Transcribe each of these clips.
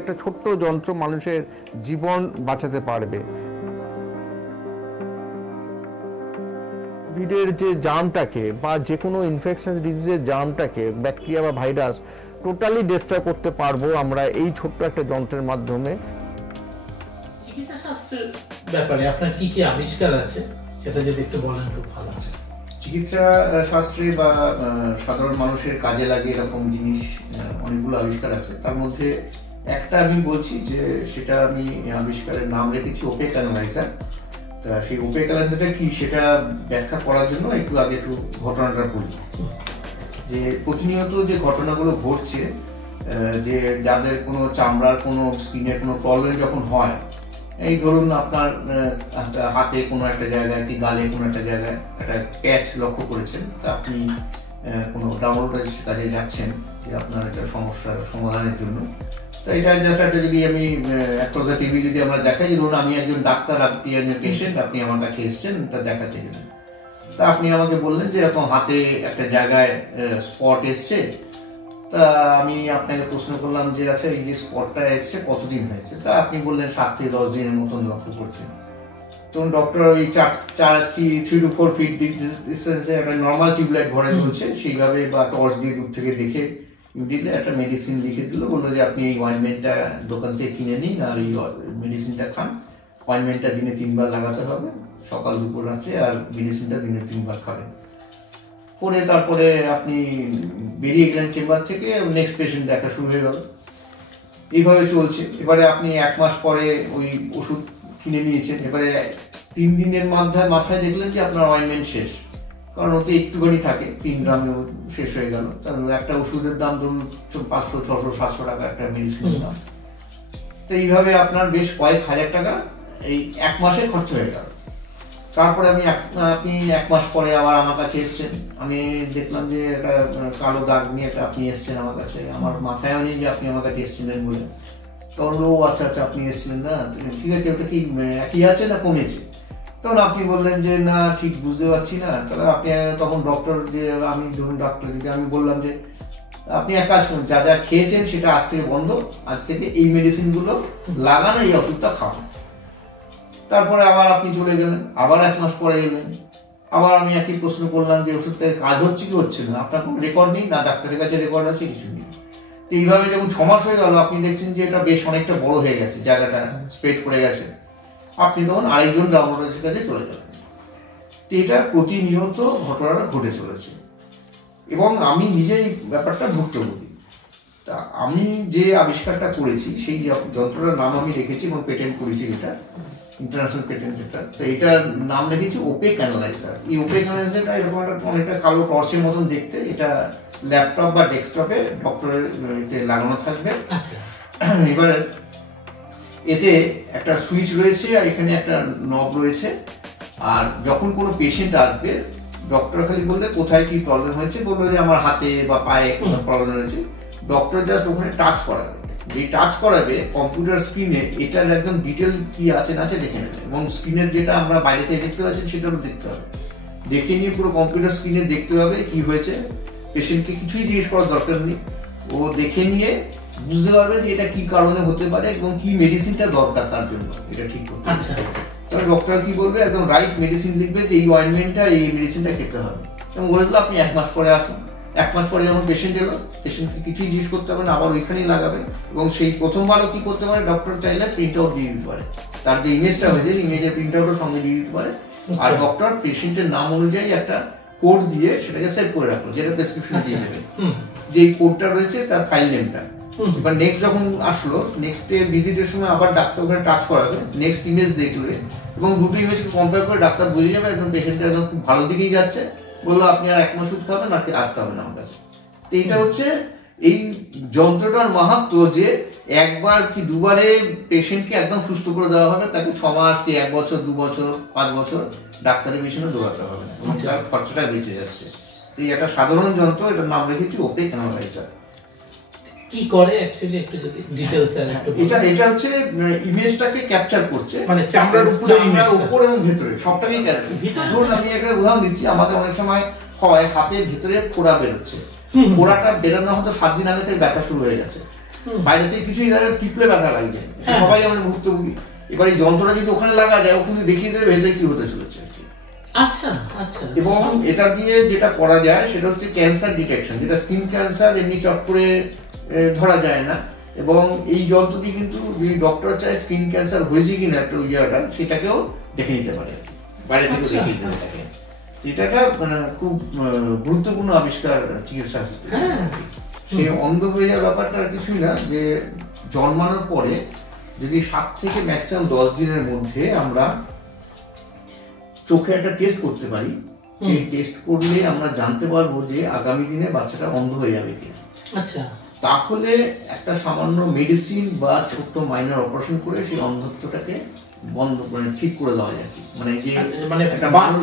একটা ছোট্ট যন্ত্র মানুষের জীবন বাঁচাতে পারবে। কোভিডের যে জার্মটাকে বা যে কোনো ইনফেকশাস ডিজিজের জার্মটাকে, ব্যাকটেরিয়া বা ভাইরাস টোটালি ডিস্ট্রয় করতে পারবো আমরা এই ছোট্ট একটা যন্ত্রের মাধ্যমে। চিকিৎসা শাস্ত্রের ব্যাপারে আপনার কি কি আবিষ্কার আছে সেটা যদি একটু বলেন খুব ভালো হয়। চিকিৎসা শাস্ত্রে বা সাধারণ মানুষের কাজে লাগে এরকম জিনিস অনেকগুলো আবিষ্কার আছে। তার মধ্যে একটা আমি বলছি যে সেটা আমি আবিষ্কারের নাম রেখেছি ওপেক অ্যানালাইজার। তা সেই ওপেক অ্যানালাইজারটা কি সেটা ব্যাখ্যা করার জন্য একটু ঘটনাটা বলি। যে প্রতিনিয়ত যে ঘটনাগুলো ঘটছে, যে যাদের কোনো চামড়ার কোনো স্কিনের কোনো প্রবলেম যখন হয়, এই ধরুন আপনার হাতে কোনো একটা জায়গায় কি গালে কোনো একটা জায়গায় একটা প্যাচ লক্ষ্য করেছেন, তা আপনি কোনো ডার্মাটোলজিস্টের কাছে যাচ্ছেন যে আপনার একটা সমস্যার সমাধানের জন্য। তো এটা জাস্ট একটা যদি আমি অ্যাক্রস দ্য টিভি যদি আমরা দেখাই যে ধরুন আমি একজন ডাক্তার, আপনি একজন পেশেন্ট, আপনি আমার কাছে এসছেন তা দেখাতে গেলেন। তা আপনি আমাকে বললেন যে এরকম হাতে একটা জায়গায় স্পট এসছে। তা আমি আপনাকে প্রশ্ন করলাম যে আচ্ছা এই যে স্পটটা এসছে কতদিন হয়েছে? তা আপনি বললেন 7 থেকে 10 দিনের মতন লক্ষ্য করছেন। তখন ডক্টর ওই 3 to 4 ফিট ডিস্টেন্সে একটা নর্মাল টিউবলাইট ঘরে চলছে সেইভাবে বা টর্চ দিয়ে দূর থেকে দেখে দিলে একটা মেডিসিন লিখে দিল, বললো যে আপনি এই অয়েনমেন্টটা দোকান থেকে কিনে নিন আর এই মেডিসিনটা খান। অয়েনমেন্টটা দিনে 3 বার লাগাতে হবে, সকাল দুপুর রাত্রে, আর মেডিসিনটা দিনে 3 বার খাবেন। করে তারপরে আপনি বেরিয়ে গেলেন চেম্বার থেকে, নেক্সট পেশেন্ট দেখা শুরু হয়ে গেল। এইভাবে চলছে। এবারে আপনি 1 মাস পরে ওই ওষুধ কিনে নিয়েছেন, এবারে 3 দিনের মাথায় দেখলেন যে আপনার অয়েনমেন্ট শেষ, কারণ ওতে একটুখানি থাকে, 3 গ্রামে শেষ হয়ে গেল। তাহলে একটা ওষুধের দাম ধরুন 500, 600, 700 টাকা একটা মেডিসিনের দাম। তো এইভাবে আপনার বেশ কয়েক হাজার টাকা এই 1 মাসে খরচ হয়ে গেল। তারপরে আপনি 1 মাস পরে আবার আমার কাছে এসছেন, আমি দেখলাম যে একটা কালো দাগ নিয়ে আপনি এসছেন আমার কাছে, আমার মাথায় নেই যে আপনি আমার কাছে এসছিলেন বলে। তখন আচ্ছা আপনি এসছিলেন, না ঠিক আছে, ওটা কি একই আছে না কমেছে? তখন আপনি বললেন যে না ঠিক বুঝতে পারছি না। তাহলে আপনি তখন ডক্টর, যে আমি ধরুন ডাক্তার দিকে আমি বললাম যে আপনি এক কাজ করুন, যা যা খেয়েছেন সেটা আজ থেকে বন্ধ, আজ থেকে এই মেডিসিনগুলো লাগান, এই ওষুধটা খাওয়ান। তারপরে আবার আপনি চলে গেলেন, আবার 1 মাস পরে এলেন, আবার আমি একই প্রশ্ন করলাম যে ওষুধটা কাজ হচ্ছে কি হচ্ছে না, আপনার কোনো রেকর্ড নেই, না ডাক্তারের কাছে রেকর্ড আছে, কিছু নেই। এইভাবে যখন 6 মাস হয়ে গেল, আপনি দেখছেন যে এটা বেশ অনেকটা বড় হয়ে গেছে, জায়গাটা স্প্রেড করে গেছে। আপনি তখন আরেকজন ডার্মাটোলজিস্টের কাছে চলে যাবেন। এটা প্রতিনিয়ত ঘটনাটা ঘটে চলেছে এবং আমি নিজেই ব্যাপারটা ভুক্তভোগী। তা আমি যে আবিষ্কারটা করেছি সেই যন্ত্রটার নাম আমি রেখেছি এবং পেটেন্ট করেছি, এটা ইন্টারন্যাশনাল পেটেন্ট। এটা তো এটার নাম রেখেছি ওপেক অ্যানালাইজার। এই ওপেক অ্যানালাইজারটা এরকম অনেকটা কালো টর্চের মতন দেখতে, এটা ল্যাপটপ বা ডেস্কটপে ডক্টরের লাগানো থাকবে। এবারে এতে একটা সুইচ রয়েছে আর এখানে একটা নব রয়েছে। আর যখন কোনো পেশেন্ট আসবে, ডক্টর খালি বললে কোথায় কি প্রবলেম হয়েছে, বললো যে আমার হাতে বা পায়ে কোনো প্রবলেম হয়েছে, ডক্টর জাস্ট ওখানে টাচ করাবে। যে টাচ করাবে কম্পিউটার স্ক্রিনে এটার একদম ডিটেল কি আছে না আছে দেখে নেবে, এবং স্ক্রিনের যেটা আমরা বাইরে থেকে দেখতে পাচ্ছি সেটাও দেখতে হবে। দেখে নিয়ে পুরো কম্পিউটার স্ক্রিনে দেখতে হবে কি হয়েছে। পেশেন্টকে কিছুই জিজ্ঞেস করার দরকার নেই, ও দেখে নিয়ে বুঝতে পারবে যে এটা কি কারণে হতে পারে এবং কি মেডিসিনটা দরকার তার জন্য এটা ঠিক করতে। তাহলে ডক্টর কি বলবে, একদম রাইট মেডিসিন লিখবে যে এই অয়েনমেন্টটা এই মেডিসিনটা খেতে হবে, এবং বলে দিল আপনি 1 মাস পরে আসুন। 1 মাস পরে যখন পেশেন্ট এলো, পেশেন্টকে কিছুই জিজ্ঞেস করতে হবে না, আবার ওইখানেই লাগাবে। এবং সেই প্রথমবারও কি করতে পারে, ডক্টর চাইলে প্রিন্ট আউট দিয়ে দিতে পারে, তার যে ইমেজটা হয়েছে ইমেজের প্রিন্ট আউটের সঙ্গে দিয়ে দিতে পারে। আর ডক্টর পেশেন্টের নাম অনুযায়ী একটা কোড দিয়ে সেটাকে সেভ করে রাখলো, যেটা প্রেসক্রিপশনে দিয়ে দেবে, যে কোডটা রয়েছে তার ফাইল নেমটা। এবার নেক্সট যখন আসলো, নেক্সট ডে ভিজিটের সময় আবার ডাক্তার ওখানে টাচ করাবে, নেক্সট ইমেজ দেখলে, এবং দুটো ইমেজকে কম্পেয়ার করে ডাক্তার বুঝে যাবে একদম পেশেন্টটা একদম খুব ভালো দিকেই যাচ্ছে, বললো আপনি আর 1 মাস ওষুধ খাবেন, নাকি আসতে হবে না আমার কাছে। তো এইটা হচ্ছে এই যন্ত্রটার মাহাত্ম্য, যে একবার কি দুবারে পেশেন্টকে একদম সুস্থ করে দেওয়া হবে, তাকে 6 মাস কি 1 বছর 2 বছর 5 বছর ডাক্তারের পেছনে দৌড়াতে হবে না, তার খরচাটা বেঁচে যাচ্ছে। তো এই একটা সাধারণ যন্ত্র, এটার নাম রেখেছি ওপেক অ্যানালাইজার। কি করে অ্যাকচুয়ালি একটু যদি ডিটেইলস এর একটু এটা হচ্ছে ইমেজটাকে ক্যাপচার করছে, মানে চামড়ার উপরে এবং ভেতরে সবটাকেই ক্যাপচার। ধরুন আমি একটা উদাহরণ দিচ্ছি, আমাদের অনেক সময় হয় হাতের ভেতরে ফোড়া বেরোচ্ছে, ফোড়াটা বেরোনো হয়তো 7 দিন আগে থেকে ব্যথা শুরু হয়ে গেছে, বাইরে থেকে কিছুই টিপলে ব্যথা লাগছে, সবাই আমরা ভুক্তভোগী। এবার এই যন্ত্রটা যদি ওখানে লাগা যায়, ওখানে দেখিয়ে দেবে ভেতরে কি হতে চলেছে। আচ্ছা আচ্ছা। এবং এটা দিয়ে যেটা করা যায় সেটা হচ্ছে ক্যান্সার ডিটেকশন, যেটা স্কিন ক্যান্সার এমনি চট করে ধরা যায় না। এবং এই যন্ত্র দিয়ে কিন্তু যদি ডক্টর চায় স্কিন ক্যান্সার হয়েছে কিনা একটা ইয়েটা, সেটাকেও দেখে নিতে পারে, বাইরে থেকে দেখিয়ে দিতে পারে। এটাটা মানে খুব গুরুত্বপূর্ণ আবিষ্কার চিকিৎসা। সেই অন্ধ হয়ে যাওয়ার ব্যাপারটা আর কিছুই না, যে জন্মানোর পরে যদি 7 থেকে ম্যাক্সিমাম 10 দিনের মধ্যে আমরা চোখে একটা টেস্ট করতে পারি, সেই টেস্ট করলে আমরা জানতে পারবো যে আগামী দিনে বাচ্চাটা অন্ধ হয়ে যাবে কিনা। আচ্ছা, তাহলে একটা সামান্য মেডিসিন বা ছোট্ট মাইনর অপারেশন করে সেই অন্ধত্বটাকে বন্ধ মানে ঠিক করে দেওয়া যায়। মানে একটা মানুষ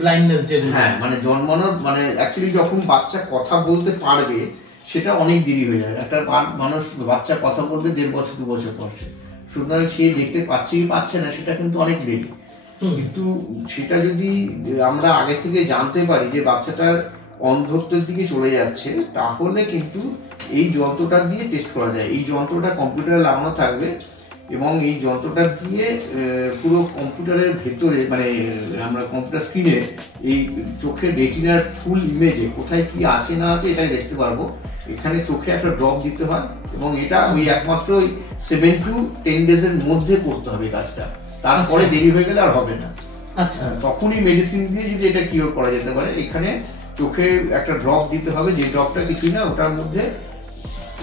ব্লাইন্ডনেস, হ্যাঁ মানে জন্মানোর মানে অ্যাকচুয়ালি যখন বাচ্চা কথা বলতে পারবে সেটা অনেক দেরি হয়ে যাবে। একটা মানুষ বাচ্চা কথা বলবে 1.5 বছর 2 বছর বয়সে, সুতরাং সে দেখতে পাচ্ছে কি পাচ্ছে না সেটা কিন্তু অনেক দেরি। কিন্তু সেটা যদি আমরা আগে থেকে জানতে পারি যে বাচ্চাটার অন্ধত্বের দিকে চলে যাচ্ছে, তাহলে কিন্তু এই যন্ত্রটা দিয়ে টেস্ট করা যায়। এই যন্ত্রটা কম্পিউটারে লাগানো থাকবে এবং এই যন্ত্রটা দিয়ে পুরো কম্পিউটারের ভেতরে মানে আমরা কম্পিউটার স্ক্রিনে এই চোখের রেটিনার ফুল ইমেজে কোথায় কি আছে না আছে এটাই দেখতে পারবো। এখানে চোখে একটা ড্রপ দিতে হয় এবং এটা ওই একমাত্র 7 to 10 ডেজের মধ্যে করতে হবে কাজটা, তারপরে দেরি হয়ে গেলে আর হবে না। আচ্ছা, তখনই মেডিসিন দিয়ে যদি এটা কিওর করা যেতে পারে। এখানে চোখে একটা ড্রপ দিতে হবে, যে ড্রপটা কিছুই না, ওটার মধ্যে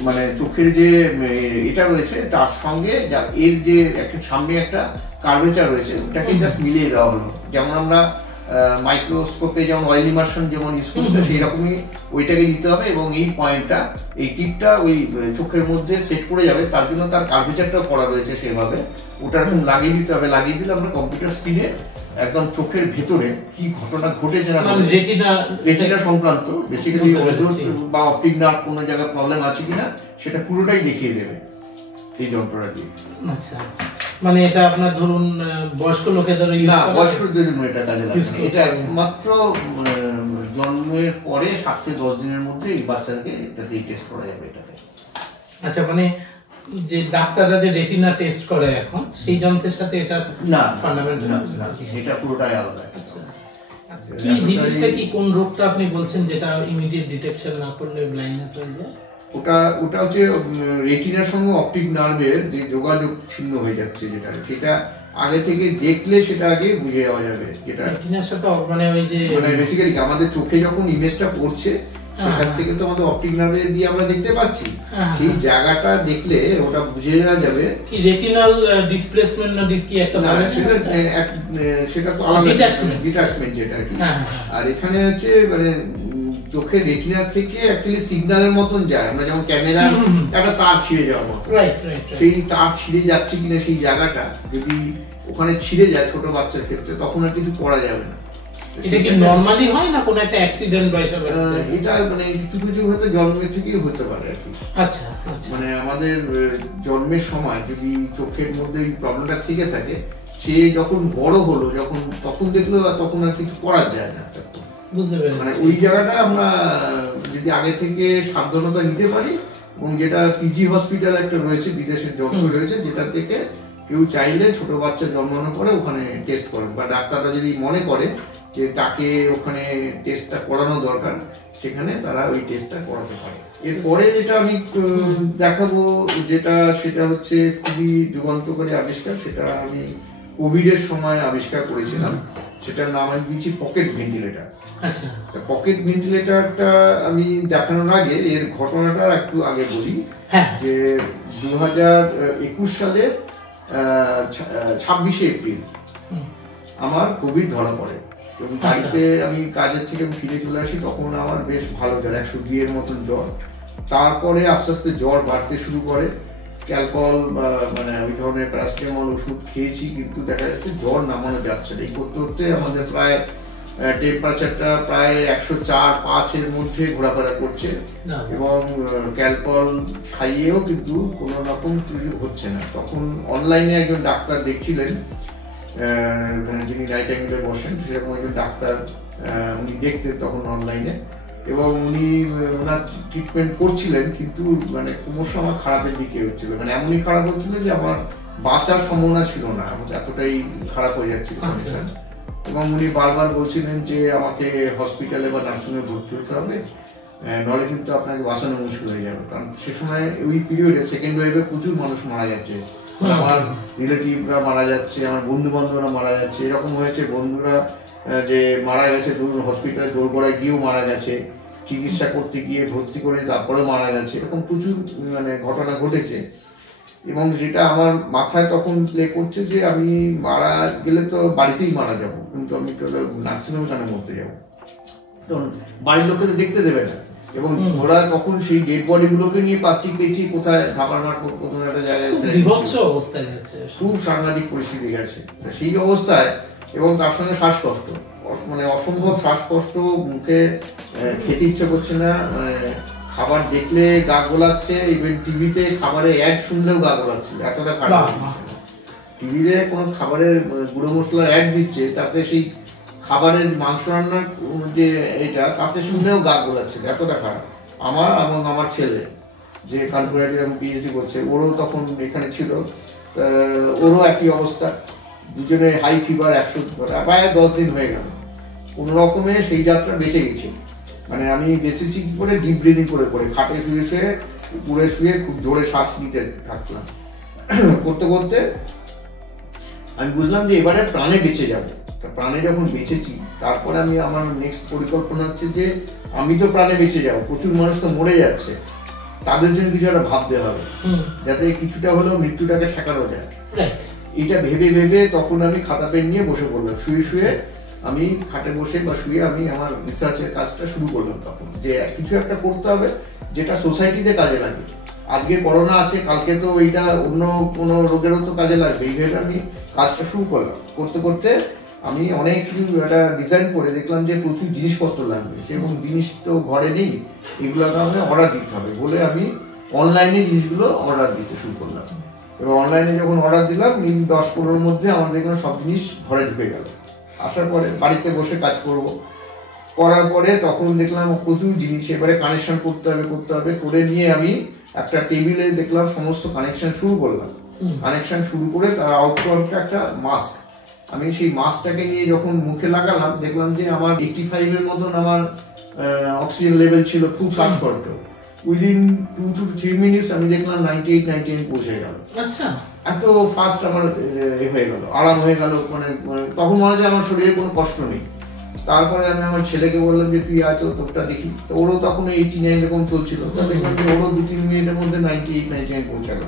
মানে চোখের যে এটা রয়েছে তার সঙ্গে এর যে একটা সামনে একটা কার্ভেচার রয়েছে ওটাকে জাস্ট মিলিয়ে দেওয়া হলো। যেমন আমরা মাইক্রোস্কোপে যেমন অয়েল ইমার্শন যেমন ইউজ করি, সেই রকমই ওইটাকে দিতে হবে এবং এই পয়েন্টটা এই টিপটা ওই চোখের মধ্যে সেট করে যাবে। তার জন্য তার কার্ভেচারটাও করা রয়েছে সেভাবে, ওটা এরকম লাগিয়ে দিতে হবে। লাগিয়ে দিলে আমরা কম্পিউটার স্ক্রিনে একদম চোখের ভেতরে কি ঘটনা ঘটেছে না রেটিনা সংক্রান্ত বেসিক্যালি বা অপটিক নার্ভ কোনো জায়গায় প্রবলেম আছে কিনা সেটা পুরোটাই দেখিয়ে দেবে এই যন্ত্রটা দিয়ে। আচ্ছা, মানে এটা আপনার ধরুন বয়স্ক লোকেদের না, বয়স্কদের জন্য এটা কাজে লাগে না। এটা মাত্র জন্মের পরে 7 থেকে 10 দিনের মধ্যে এই বাচ্চাকে এটা দিয়ে টেস্ট করা যাবে এটাতে। আচ্ছা, মানে যে ডাক্তাররা যে রেটিনা টেস্ট করে এখন সেই যন্ত্রের সাথে এটা না ফান্ডামেন্টাল না, এটা পুরোটাই আলাদা। আচ্ছা, কি জিনিসটা কি কোন রোগটা আপনি বলছেন যেটা ইমিডিয়েট ডিটেকশন না করলে ব্লাইন্ডনেস হয়ে যায়? ওটা হচ্ছে রেটিনার সঙ্গে অপটিক নার্ভের যে যোগাযোগ ছিন্ন হয়ে যাচ্ছে, সেটা আগে থেকে দেখলে সেটা আগে বুঝে যাওয়া যাবে। যেটা রেটিনার সাথে মানে ওই যে মানে বেসিক্যালি আমাদের চোখে যখন ইমেজটা পড়ছে সেখান থেকে তো আমাদের অপটিক নার্ভে দিয়ে আমরা দেখতে পাচ্ছি, সেই জায়গাটা দেখলে ওটা বুঝে যাওয়া যাবে কি রেটিনাল ডিসপ্লেসমেন্ট না কি একটা বলে, সেটা তো আলাদা ডিটাচমেন্ট যেটা আর কি। আর এখানে হচ্ছে মানে চোখের রেটিনা থেকে অ্যাকচুয়ালি সিগন্যালের মতন যায়, আমরা যেমন ক্যামেরার একটা তার ছিঁড়ে যাওয়ার মতো, সেই তার ছিঁড়ে যাচ্ছে কিনা সেই জায়গাটা যদি ওখানে ছিঁড়ে যায় ছোট বাচ্চার ক্ষেত্রে তখন আর কিছু করা যাবে না। এটা কি নরমালি হয় না কোনো একটা অ্যাক্সিডেন্ট বা এসব? এটা মানে কিছু কিছু হয়তো জন্মের থেকেই হতে পারে আর কি। আচ্ছা, মানে আমাদের জন্মের সময় যদি চোখের মধ্যে এই প্রবলেমটা থেকে থাকে, সে যখন বড় হলো তখন দেখলো তখন আর কিছু করা যায় না। বুঝতে পেরেছি, মানে ওই জায়গাটা আমরা যদি আগে থেকে সাবধানতা নিতে পারি এবং যেটা পিজি হসপিটাল একটা রয়েছে, বিদেশের যন্ত্র রয়েছে, যেটা থেকে কেউ চাইলে ছোট বাচ্চা জন্মানোর পরে ওখানে টেস্ট করেন বা ডাক্তাররা যদি মনে করে যে তাকে ওখানে টেস্টটা করানো দরকার, সেখানে তারা ওই টেস্টটা করাতে পারে। এরপরে যেটা আমি দেখাবো সেটা হচ্ছে খুবই যুগান্তকারী আবিষ্কার, সেটা আমি কোভিডের সময় আবিষ্কার করেছিলাম। সেটার নাম আমি দিয়েছি পকেট ভেন্টিলেটর। আচ্ছা, পকেট ভেন্টিলেটরটা আমি দেখানোর আগে এর ঘটনাটা একটু আগে বলি। যে 2021 সালের 26শে এপ্রিল আমার কোভিড ধরা পড়ে এবং বাড়িতে আমি কাজের থেকে ফিরে চলে আসি। তখন আমার বেশ ভালো জ্বর, 102 এর মতন জ্বর। তারপরে আস্তে আস্তে জ্বর বাড়তে শুরু করে। ক্যালপল বা মানে ওই ধরনের প্যারাসিটামল ওষুধ খেয়েছি, কিন্তু দেখা যাচ্ছে জ্বর নামানো যাচ্ছে না। এই করতে করতে আমাদের প্রায় টেম্পারেচারটা প্রায় 104-5 এর মধ্যে ঘোরাফেরা করছে এবং ক্যালপল খাইয়েও কিন্তু কোনো রকম কিছু হচ্ছে না। তখন অনলাইনে একজন ডাক্তার দেখছিলেন, যিনি রাইট অ্যাঙ্গেলে বসেন, সেরকম একজন ডাক্তার উনি দেখতেন তখন অনলাইনে। এবং উনি ওনার ট্রিটমেন্ট করছিলেন, কিন্তু মানে ক্রমশ আমার খারাপের দিকে হচ্ছিল, মানে এমনই খারাপ হচ্ছিল যে আমার বাঁচার সম্ভাবনা ছিল না, এতটাই খারাপ হয়ে যাচ্ছিল condition। এবং উনি বারবার বলছিলেন যে আমাকে হসপিটালে বা নার্সিংহোমে ভর্তি হতে হবে, নলে কিন্তু আপনাকে বাঁচানো মুশকিল হয়ে যাবে। কারণ সে সময় ওই পিরিয়ডে সেকেন্ড ওয়েভে প্রচুর মানুষ মারা যাচ্ছে, আমার রিলেটিভরা মারা যাচ্ছে, আমার বন্ধু বান্ধবরা মারা যাচ্ছে, এরকম হয়েছে বন্ধুরা যে মারা গেছে, ধরুন হসপিটালে দৌড়গড়ায় গিয়েও মারা গেছে, চিকিৎসা করতে গিয়ে ভর্তি করে তারপরেও মারা গেছে, এরকম প্রচুর মানে ঘটনা ঘটেছে। এবং যেটা আমার মাথায় তখন প্লে করছে যে আমি মারা গেলে তো বাড়িতেই মারা যাব, কিন্তু আমি তো নার্সিংহোমে কেন মরতে যাবো, তখন বাড়ির লোককে তো দেখতে দেবে না। এবং ওরা তখন সেই ডেড বডি গুলোকে নিয়ে প্লাস্টিক পেয়েছি কোথায় ধাপার মাঠ কোনো একটা জায়গায়, খুব সাংঘাতিক পরিস্থিতি গেছে সেই অবস্থায়। এবং তার সঙ্গে শ্বাসকষ্ট, মানে অসম্ভব শ্বাসকষ্ট, মুখে খেতে ইচ্ছে করছে না, মানে খাবার দেখলে গা গোলাচ্ছে, ইভেন টিভিতে খাবারের অ্যাড শুনলেও গা গোলাচ্ছে, এতটা খারাপ। টিভিতে কোনো খাবারের গুঁড়ো মশলার অ্যাড দিচ্ছে, তাতে সেই খাবারের মাংস রান্নার যে এটা তাতে শুনলেও গা গোলাচ্ছে, এতটা খারাপ। আমার এবং আমার ছেলে যে কালকুলেটারে এখন পিএইচডি করছে, ওরও তখন এখানে ছিল, ওরও একই অবস্থা, দুজনে হাই ফিভার 100, প্রায় 10 দিন হয়ে গেল। কোনো রকমে সেই যাত্রা বেঁচে গেছে, মানে আমি বেঁচেছি কি করে, ডিপ ব্রিদিং করে করে, খাটে শুয়ে শুয়ে পুরে শুয়ে খুব জোরে শ্বাস নিতে থাকলাম। করতে করতে আমি বুঝলাম যে এবারে প্রাণে বেঁচে যাবো। প্রাণে যখন বেঁচেছি, তারপরে আমি আমার নেক্সট পরিকল্পনা হচ্ছে যে আমি তো প্রাণে বেঁচে যাবো, প্রচুর মানুষ তো মরে যাচ্ছে, তাদের জন্য কিছু একটা ভাবতে হবে, যাতে কিছুটা হলেও মৃত্যুটাকে ঠেকানো যায়। এটা ভেবে ভেবে তখন আমি খাতা পেন নিয়ে বসে পড়লাম, শুয়ে শুয়ে আমি খাটে বসে বা শুয়ে আমি আমার রিসার্চের কাজটা শুরু করলাম। তখন যে কিছু একটা করতে হবে যেটা সোসাইটিতে কাজে লাগে। আজকে করোনা আছে, কালকে তো এইটা অন্য কোনো রোগেরও তো কাজে লাগবে, এই ভেবে আমি কাজটা শুরু করলাম। করতে করতে আমি অনেক কিছু একটা ডিজাইন করে দেখলাম যে প্রচুর জিনিসপত্র লাগবে, সেরকম জিনিস তো ঘরে নেই, এগুলোকে আমি অর্ডার দিতে হবে বলে আমি অনলাইনে জিনিসগুলো অর্ডার দিতে শুরু করলাম। এবার অনলাইনে যখন অর্ডার দিলাম, 10-15-র মধ্যে আমার দেখলাম সব জিনিস ঘরে ঢুকে গেল। আসার পরে বাড়িতে বসে কাজ করব, করার পরে তখন দেখলাম প্রচুর জিনিস, এবারে কানেকশন করতে হবে করে নিয়ে আমি একটা টেবিলে দেখলাম সমস্ত কানেকশন শুরু করলাম। কানেকশন শুরু করে তার আউটপুটটা একটা মাস্ক, আমি সেই মাস্কটাকে নিয়ে যখন মুখে লাগালাম, দেখলাম যে আমার 85-এর মতন আমার অক্সিজেন লেভেল ছিল, খুব শ্বাসকষ্ট। উইদিন 2 to 3 মিনিটস আমি দেখলাম 98-99 পৌঁছে গেল। আচ্ছা, এত ফাস্ট আমার হয়ে গেল, আরাম হয়ে গেল, মানে তখন মনে হয় আমার শরীরে কোনো কষ্ট নেই। তারপরে আমি আমার ছেলেকে বললাম যে তুই আয় তো তোরটা দেখি, তো ওরও তখন 89 এরকম চলছিল, তো দেখলাম যে ওরও 2-3 মিনিটের মধ্যে 98-99 পৌঁছালো।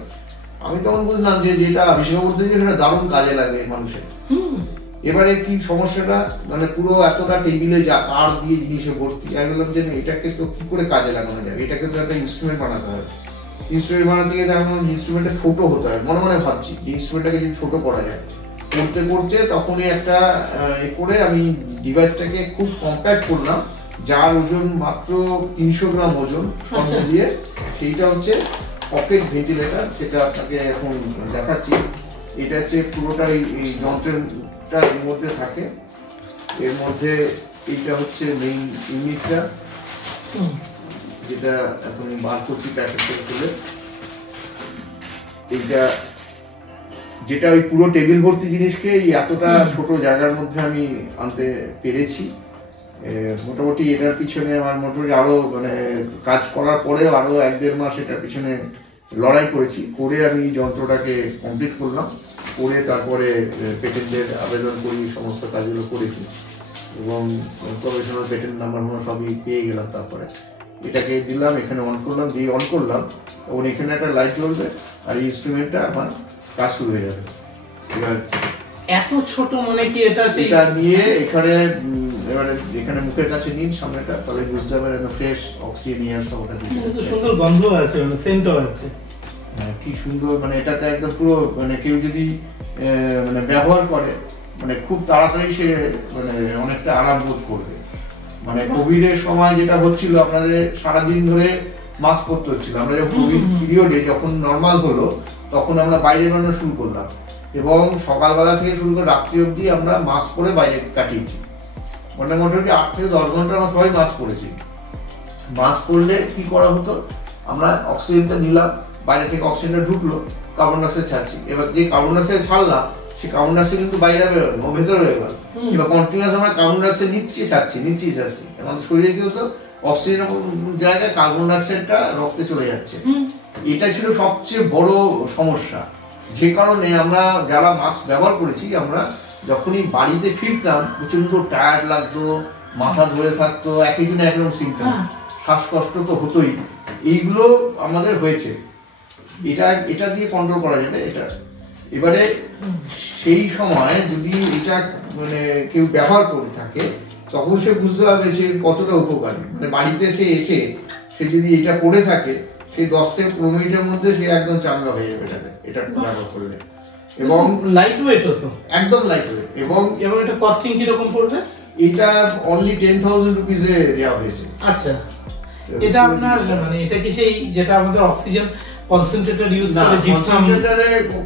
আমি তখন বুঝলাম যে যেটা আবিষ্কার করতে গিয়ে সেটা দারুণ কাজে লাগে মানুষের। এবারে কি সমস্যাটা, মানে পুরো এতটা টেবিলে যা তার দিয়ে জিনিসে ভর্তি, আমি বললাম যে এটাকে তো কি করে কাজে লাগানো যাবে, এটাকে তো একটা ইনস্ট্রুমেন্ট বানাতে হবে। ইনস্ট্রুমেন্ট বানাতে গিয়ে দেখলাম ইনস্ট্রুমেন্টটা ছোট হতে হবে, মনে মনে ভাবছি যে ইনস্ট্রুমেন্টটাকে যদি ছোট করা যায়। করতে করতে তখনই একটা করে আমি ডিভাইসটাকে খুব কম্প্যাক্ট করলাম, যার ওজন মাত্র 300 গ্রাম ওজন দিয়ে, সেইটা হচ্ছে পকেট ভেন্টিলেটর। সেটা আপনাকে এখন দেখাচ্ছি। এটা হচ্ছে পুরোটা এই যন্ত্রটা এর মধ্যে থাকে, এর মধ্যে এইটা হচ্ছে মেইন ইউনিটটা, যেটা এখন বার করছি প্যাকেট থেকে তুলে। এইটা যেটা ওই পুরো টেবিল ভর্তি জিনিসকে এই এতটা ছোট জায়গার মধ্যে আমি আনতে পেরেছি। মোটামুটি এটার পিছনে আমার মোটামুটি আরো মানে কাজ করার পরেও আরো 1-1.5 মাস এটার পিছনে লড়াই করেছি, করে আমি যন্ত্রটাকে কমপ্লিট করলাম, করে তারপরে পেটেন্টের আবেদন করি, সমস্ত কাজগুলো করেছি এবং প্রফেশনাল পেটেন্ট নাম্বার সবই পেয়ে গেলাম। তারপরে এটাকে দিলাম, এখানে অন করলাম, দিয়ে অন করলাম তখন এখানে একটা লাইট জ্বলবে আর এই ইনস্ট্রুমেন্টটা আমার কাজ শুরু হয়ে যাবে। এবার এত ছোট, মানে কি এটা নিয়ে এখানে এবারে এখানে মুখের কাছে নিন সামনেটা, তাহলে বুঝতে পারবেন ফ্রেশ অক্সিজেন নিয়ে আসা, ওটা সুন্দর গন্ধ আছে, মানে সেন্টও আছে। কি সুন্দর, মানে এটাতে একদম পুরো মানে কেউ যদি মানে ব্যবহার করে মানে খুব তাড়াতাড়ি সে মানে অনেকটা আরাম বোধ করবে। মানে কোভিড এর সময় যেটা হচ্ছিল, আপনাদের সারাদিন ধরে মাস্ক পরতে হচ্ছিল। আমরা যখন কোভিড পিরিয়ডে যখন নর্মাল হলো, তখন আমরা বাইরে বেরোনো শুরু করলাম এবং সকালবেলা থেকে শুরু করে রাত্রি অবধি আমরা মাস্ক পরে বাইরে কাটিয়েছি। মোটামুটি 8 থেকে 10 ঘন্টা আমরা সবাই মাস্ক পরেছি। মাস্ক পরলে কি করা হতো, আমরা অক্সিজেনটা নিলাম, বাইরে থেকে অক্সিজেনটা ঢুকলো, কার্বন ডাইঅক্সাইড ছাড়ছি, এবার যে কার্বন ডাইঅক্সাইড ছাড়লাম সেই কার্বন ডাইঅক্সাইড কিন্তু বাইরে বেরোলো না, ভেতরে রয়ে গেল। এবার কন্টিনিউয়াস আমরা কার্বন ডাইঅক্সাইড নিচ্ছি ছাড়ছি। আমাদের শরীরে কি হতো, অক্সিজেনের জায়গায় কার্বন ডাইঅক্সাইডটা রক্তে চলে যাচ্ছে। এটা ছিল সবচেয়ে বড় সমস্যা, যে কারণে আমরা যারা মাস্ক ব্যবহার করেছি, আমরা যখনই বাড়িতে ফিরতাম প্রচন্ড টায়ার্ড লাগতো, মাথা ধরে থাকতো, একজনে একরকম সিমটম, শ্বাসকষ্ট তো হতোই। এইগুলো আমাদের হয়েছে, এটা দিয়ে কন্ট্রোল করা যাবে এটা। এবারে সেই সময় যদি এটা মানে কেউ ব্যবহার করে থাকে, তখন সে বুঝতে পারবে যে কতটা উপকারী। মানে বাড়িতে সে এসে সে যদি এটা করে থাকে, সেই 10 থেকে 15 মিনিটের মধ্যে সে একদম চাঙ্গা হয়ে যাবে এটা ব্যবহার করলে। এবং লাইট ওয়েট হতো, একদম লাইট ওয়েট। এবং এটা কস্টিং কিরকম পড়বে? এটা অনলি 10,000 রুপিসে দেওয়া হয়েছে। আচ্ছা, এটা আপনার মানে এটা কি সেই যেটা আমাদের অক্সিজেন কনসেন্ট্রেটর ইউজ করে জিপসাম?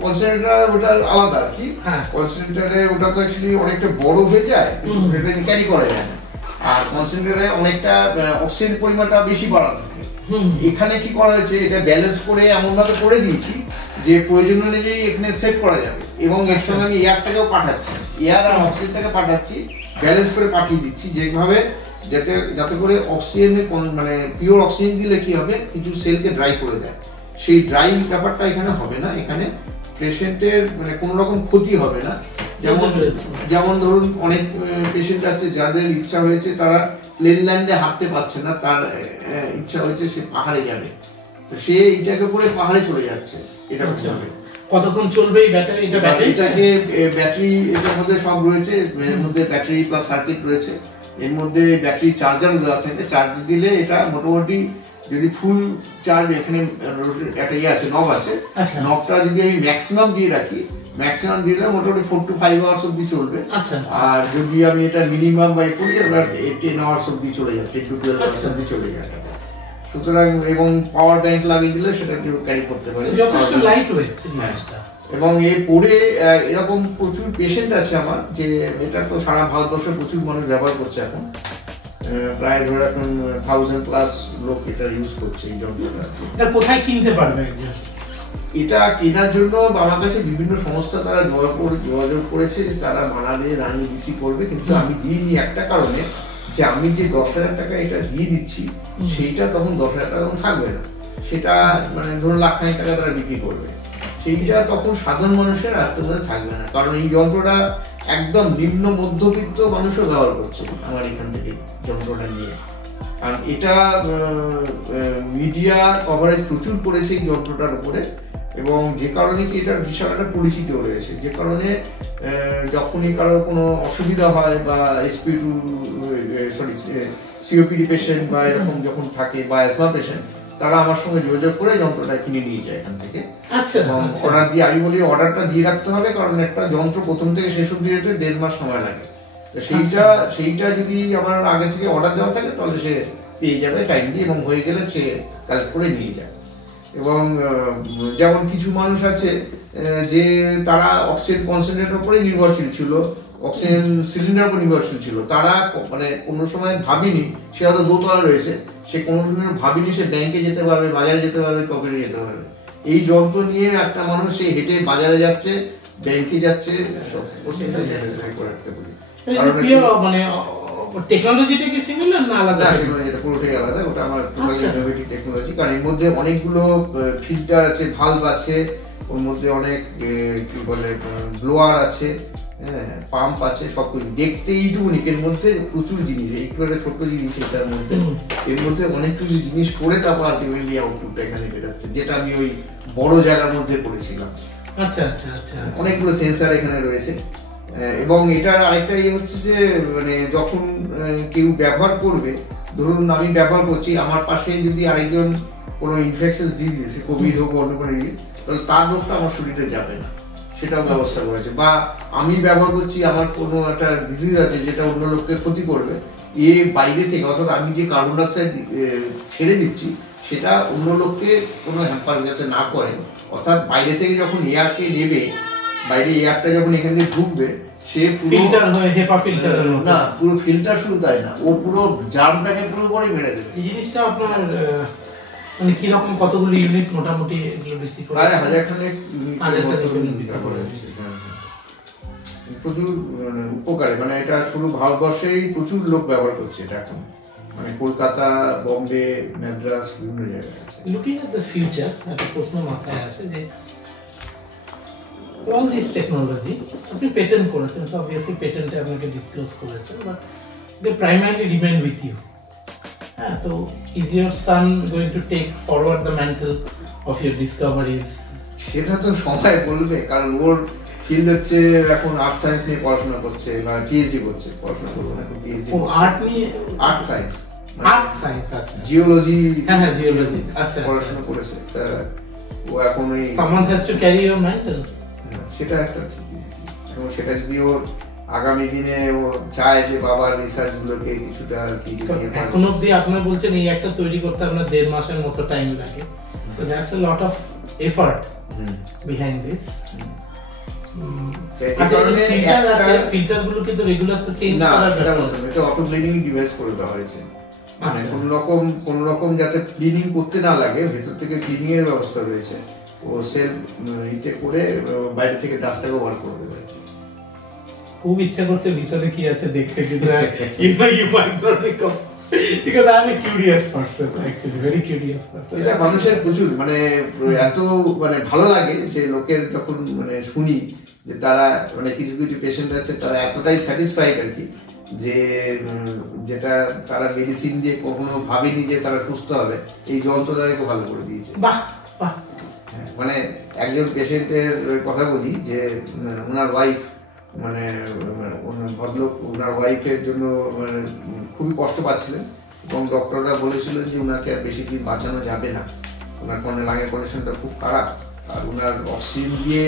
কনসেন্ট্রেটর ওটা আলাদা আর কি। হ্যাঁ, কনসেন্ট্রেটরে ওটা তো অ্যাকচুয়ালি অনেকটা বড় হয়ে যায়, এটা ক্যারি করা যায় না। আর কনসেন্ট্রেটরে অনেকটা অক্সিজেন পরিমাণটা বেশি বাড়া থাকে। এখানে কি করা হয়েছে, এটা ব্যালেন্স করে এমন ভাবে করে দিয়েছি যে প্রয়োজন অনুযায়ী এখানে সেট করা যাবে। এবং এর সঙ্গে আমি এয়ারটাকেও পাঠাচ্ছি, এয়ার আর অক্সিজেনটাকে পাঠাচ্ছি, ব্যালেন্স করে পাঠিয়ে দিচ্ছি, যেভাবে যাতে করে অক্সিজেনের মানে পিওর অক্সিজেন দিলে কি হবে, কিছু সেলকে ড্রাই করে দেয়। সেই ড্রাই ব্যাপারটা এখানে হবে না। এখানে পেশেন্টের মানে কোনো রকম ক্ষতি হবে না। যেমন ধরুন অনেক পেশেন্ট আছে যাদের ইচ্ছা হয়েছে তারা প্লেন ল্যান্ডে হাঁটতে পারছে না, তার ইচ্ছা হয়েছে সে পাহাড়ে যাবে, তো সে এইটাকে করে পাহাড়ে চলে যাচ্ছে। এটা হবে। কতক্ষণ চলবে এই ব্যাটারি? এটা ব্যাটারিটাকে ব্যাটারি এটার মধ্যে সব রয়েছে, এর মধ্যে ব্যাটারি প্লাস সার্কিট রয়েছে, এর মধ্যে ব্যাটারি চার্জার দেওয়া থাকে। চার্জ দিলে এটা মোটামুটি যদি ফুল চার্জ, এখানে একটা ইয়ে আছে, নব আছে, নবটা যদি আমি ম্যাক্সিমাম দিয়ে রাখি, ম্যাক্সিমাম দিলে মোটামুটি 4 to 5 আওয়ার্স অব্দি চলবে। আর যদি আমি এটা মিনিমাম বাই করি, এবার 10 আওয়ার্স অব্দি চলে যায়, 10 to 12 আওয়ার্স অব্দি চলে যায়। সুতরাং এবং পাওয়ার ব্যাংক লাগিয়ে দিলে সেটা কেউ ক্যারি করতে পারে, যথেষ্ট লাইট ওয়েট। এবং এ পরে এরকম প্রচুর পেশেন্ট আছে আমার, যে এটা তো সারা ভারতবর্ষে প্রচুর মানুষ ব্যবহার করছে এখন, প্রায় ধরে রাখুন 1000+ লোক এটা ইউজ করছে এই যন্ত্রটা। এটা কোথায় কিনতে পারবে একজন? এটা কেনার জন্য আমার কাছে বিভিন্ন সংস্থা তারা যোগাযোগ করেছে, তারা বানালে দাঁড়িয়ে বিক্রি করবে, কিন্তু আমি দিইনি একটা কারণে, যে আমি যে 10,000 টাকা এটা দিয়ে দিচ্ছি, সেইটা তখন 10,000 টাকা থাকবে না, সেটা মানে ধরুন লাখ-খানেক টাকা তারা বিক্রি করবে, সেইটা তখন সাধারণ মানুষের আয়ত্তের মধ্যে থাকবে না। কারণ এই যন্ত্রটা একদম নিম্ন মধ্যবিত্ত মানুষও ব্যবহার করছে আমার এখান থেকে যন্ত্রটা নিয়ে। আর এটা মিডিয়া কভারেজ প্রচুর করেছে এই যন্ত্রটার উপরে, এবং যে কারণে কি এটা বিশাল একটা পরিচিত রয়েছে, যে কারণে যখনই কারোর কোনো অসুবিধা হয় বা সিওপিডি পেশেন্ট বা এরকম যখন থাকে, বা অ্যাজমা পেশেন্ট, তারা আমার সঙ্গে যোগাযোগ করে যন্ত্রটা কিনে নিয়ে যায় এখান থেকে। অর্ডার দিয়ে, আমি বলি অর্ডারটা দিয়ে রাখতে হবে, কারণ একটা যন্ত্র প্রথম থেকে শেষ অব্দি যেতে 1.5 মাস সময় লাগে। তো সেইটা যদি আমার আগে থেকে অর্ডার দেওয়া থাকে, তাহলে সে পেয়ে যাবে টাইমলি, এবং হয়ে গেলে সে কালেক্ট করে নিয়ে যায়। এবং যেমন কিছু মানুষ আছে যে তারা অক্সিজেন কনসেন্ট্রেটর উপরে নির্ভরশীল ছিল, অক্সিজেন সিলিন্ডার উপর নির্ভরশীল ছিল, তারা মানে কোনো সময় ভাবিনি, সে হয়তো দোতলা রয়েছে, সে কোনো সময় ভাবিনি সে ব্যাংকে যেতে পারবে, বাজারে যেতে পারবে, কবে যেতে পারবে। এই যন্ত্র নিয়ে একটা মানুষ সে হেঁটে বাজারে যাচ্ছে, ব্যাংকে যাচ্ছে, মানে টেকনোলজিটা কি সিমিলার না আলাদা? এটা পুরোটাই আলাদা, ওটা আমার টোটালি ইনোভেটিভ টেকনোলজি। কারণ এর মধ্যে অনেকগুলো ফিল্টার আছে, ভালভ আছে, ওর মধ্যে অনেক কি বলে ব্লোয়ার আছে, পাম্প আছে, সবকিছু দেখতে এইটুকুনি, এর মধ্যে প্রচুর জিনিস, একটু একটা ছোট্ট জিনিস এটার মধ্যে, এর মধ্যে অনেক কিছু জিনিস করে তারপর আলটিমেটলি আউটপুটটা এখানে বেরোচ্ছে, যেটা আমি ওই বড় জায়গার মধ্যে করেছিলাম। আচ্ছা আচ্ছা আচ্ছা, অনেকগুলো সেন্সার এখানে রয়েছে। এবং এটা আরেকটা ইয়ে হচ্ছে যে মানে যখন কেউ ব্যবহার করবে, ধরুন আমি ব্যবহার করছি, আমার পাশে যদি আরেকজন কোনো ইনফেকশাস ডিজিজ, কোভিড হোক অন্য কোনো ইয়ে, তাহলে তার রোগটা আমার শরীরে যাবে না, সেটাও ব্যবস্থা করেছে। বা আমি ব্যবহার করছি, আমার কোনো একটা ডিজিজ আছে যেটা অন্য লোককে ক্ষতি করবে, বাইরে থেকে, অর্থাৎ আমি যে কার্বন ডাইঅক্সাইড ছেড়ে দিচ্ছি, সেটা অন্য লোককে কোনো হ্যাম্পার যাতে না করে, অর্থাৎ বাইরে থেকে যখন এয়ারকে নেবে, বাইরে এয়ারটা যখন এখান থেকে ঢুকবে, সে ফিল্টার হয়ে হেপা ফিল্টারের মতো। না, পুরো ফিল্টার শুধু তাই না, ও পুরো জার্মটাকে পুরোপুরি মেরে দেবে। এই জিনিসটা আপনার মানে কিরকম কতগুলো ইউনিট মোটামুটি এগুলো বিক্রি করে? প্রায় 1000 ইউনিট বিক্রি করে। প্রচুর উপকারী, মানে এটা শুধু ভারতবর্ষেই প্রচুর লোক ব্যবহার করছে এটা এখন, মানে কলকাতা, বম্বে, মাদ্রাস, বিভিন্ন জায়গায় আছে। লুকিং এট দ্য ফিউচার, একটা প্রশ্ন মাথায় আসে যে all this technology আপনি পেটেন্ট করেছেন, সো অবভিয়াসলি পেটেন্টে আপনাকে ডিসক্লোজ করেছেন, but they primarily remain with you. হ্যাঁ, তো is your son going to take forward the mantle of your discoveries? সেটা তো সময় বলবে, কারণ ওর ফিল্ড হচ্ছে এখন আর্ট সায়েন্স নিয়ে পড়াশোনা করছে বা পিএইচডি করছে, পড়াশোনা করবে না, পিএইচডি আর্ট নিয়ে, আর্ট সায়েন্স, আর্ট সায়েন্স, আচ্ছা, জিওলজি, হ্যাঁ জিওলজি, আচ্ছা পড়াশোনা করেছে। তা ও এখন ওই someone has to carry your men tell, সেটা একটা ঠিকই, এবং সেটা যদি ওর আগামী দিনে ও চায় যে বাবার রিসার্চ গুলোকে কিছুটা আর কি এখন অব্দি আপনার বলছেন এই একটা তৈরি করতে আপনার 1.5 মাসের মতো টাইম লাগে, তো that's a lot of effort behind this. Filter গুলো কিন্তু রেগুলার তো চেঞ্জ না, করা সেটা যায় না, বলতে এটা অটো ক্লিনিং ডিভাইস করে দেওয়া হয়েছে, মানে আচ্ছা। কোন রকম যাতে ক্লিনিং করতে না লাগে, ভেতর থেকে ক্লিনিং এর ব্যবস্থা রয়েছে। ও সেল ইতে করে বাইরে থেকে ডাস্টটাকে ওয়ার করে দেবে। খুব ইচ্ছা করছে ভিতরে কি আছে দেখতে, কিন্তু you might not become, because I am a curious person, actually very curious person. এটা মানুষের প্রচুর মানে এত মানে ভালো লাগে যে লোকের যখন মানে শুনি যে তারা মানে কিছু কিছু পেশেন্ট আছে তারা এতটাই স্যাটিসফাইড আর কি, যে যেটা তারা মেডিসিন দিয়ে কখনো ভাবেনি যে তারা সুস্থ হবে, এই যন্ত্রটাকে ভালো করে দিয়েছে। বাহ বাহ। মানে একজন পেশেন্টের কথা বলি যে ওনার ওয়াইফ মানে ভদ্রলোক ওনার ওয়াইফের জন্য মানে খুবই কষ্ট পাচ্ছিলেন, এবং ডক্টররা বলেছিলেন যে ওনাকে আর বেশি দিন বাঁচানো যাবে না, ওনার লাঙের কন্ডিশনটা খুব খারাপ, আর ওনার অক্সিজেন দিয়ে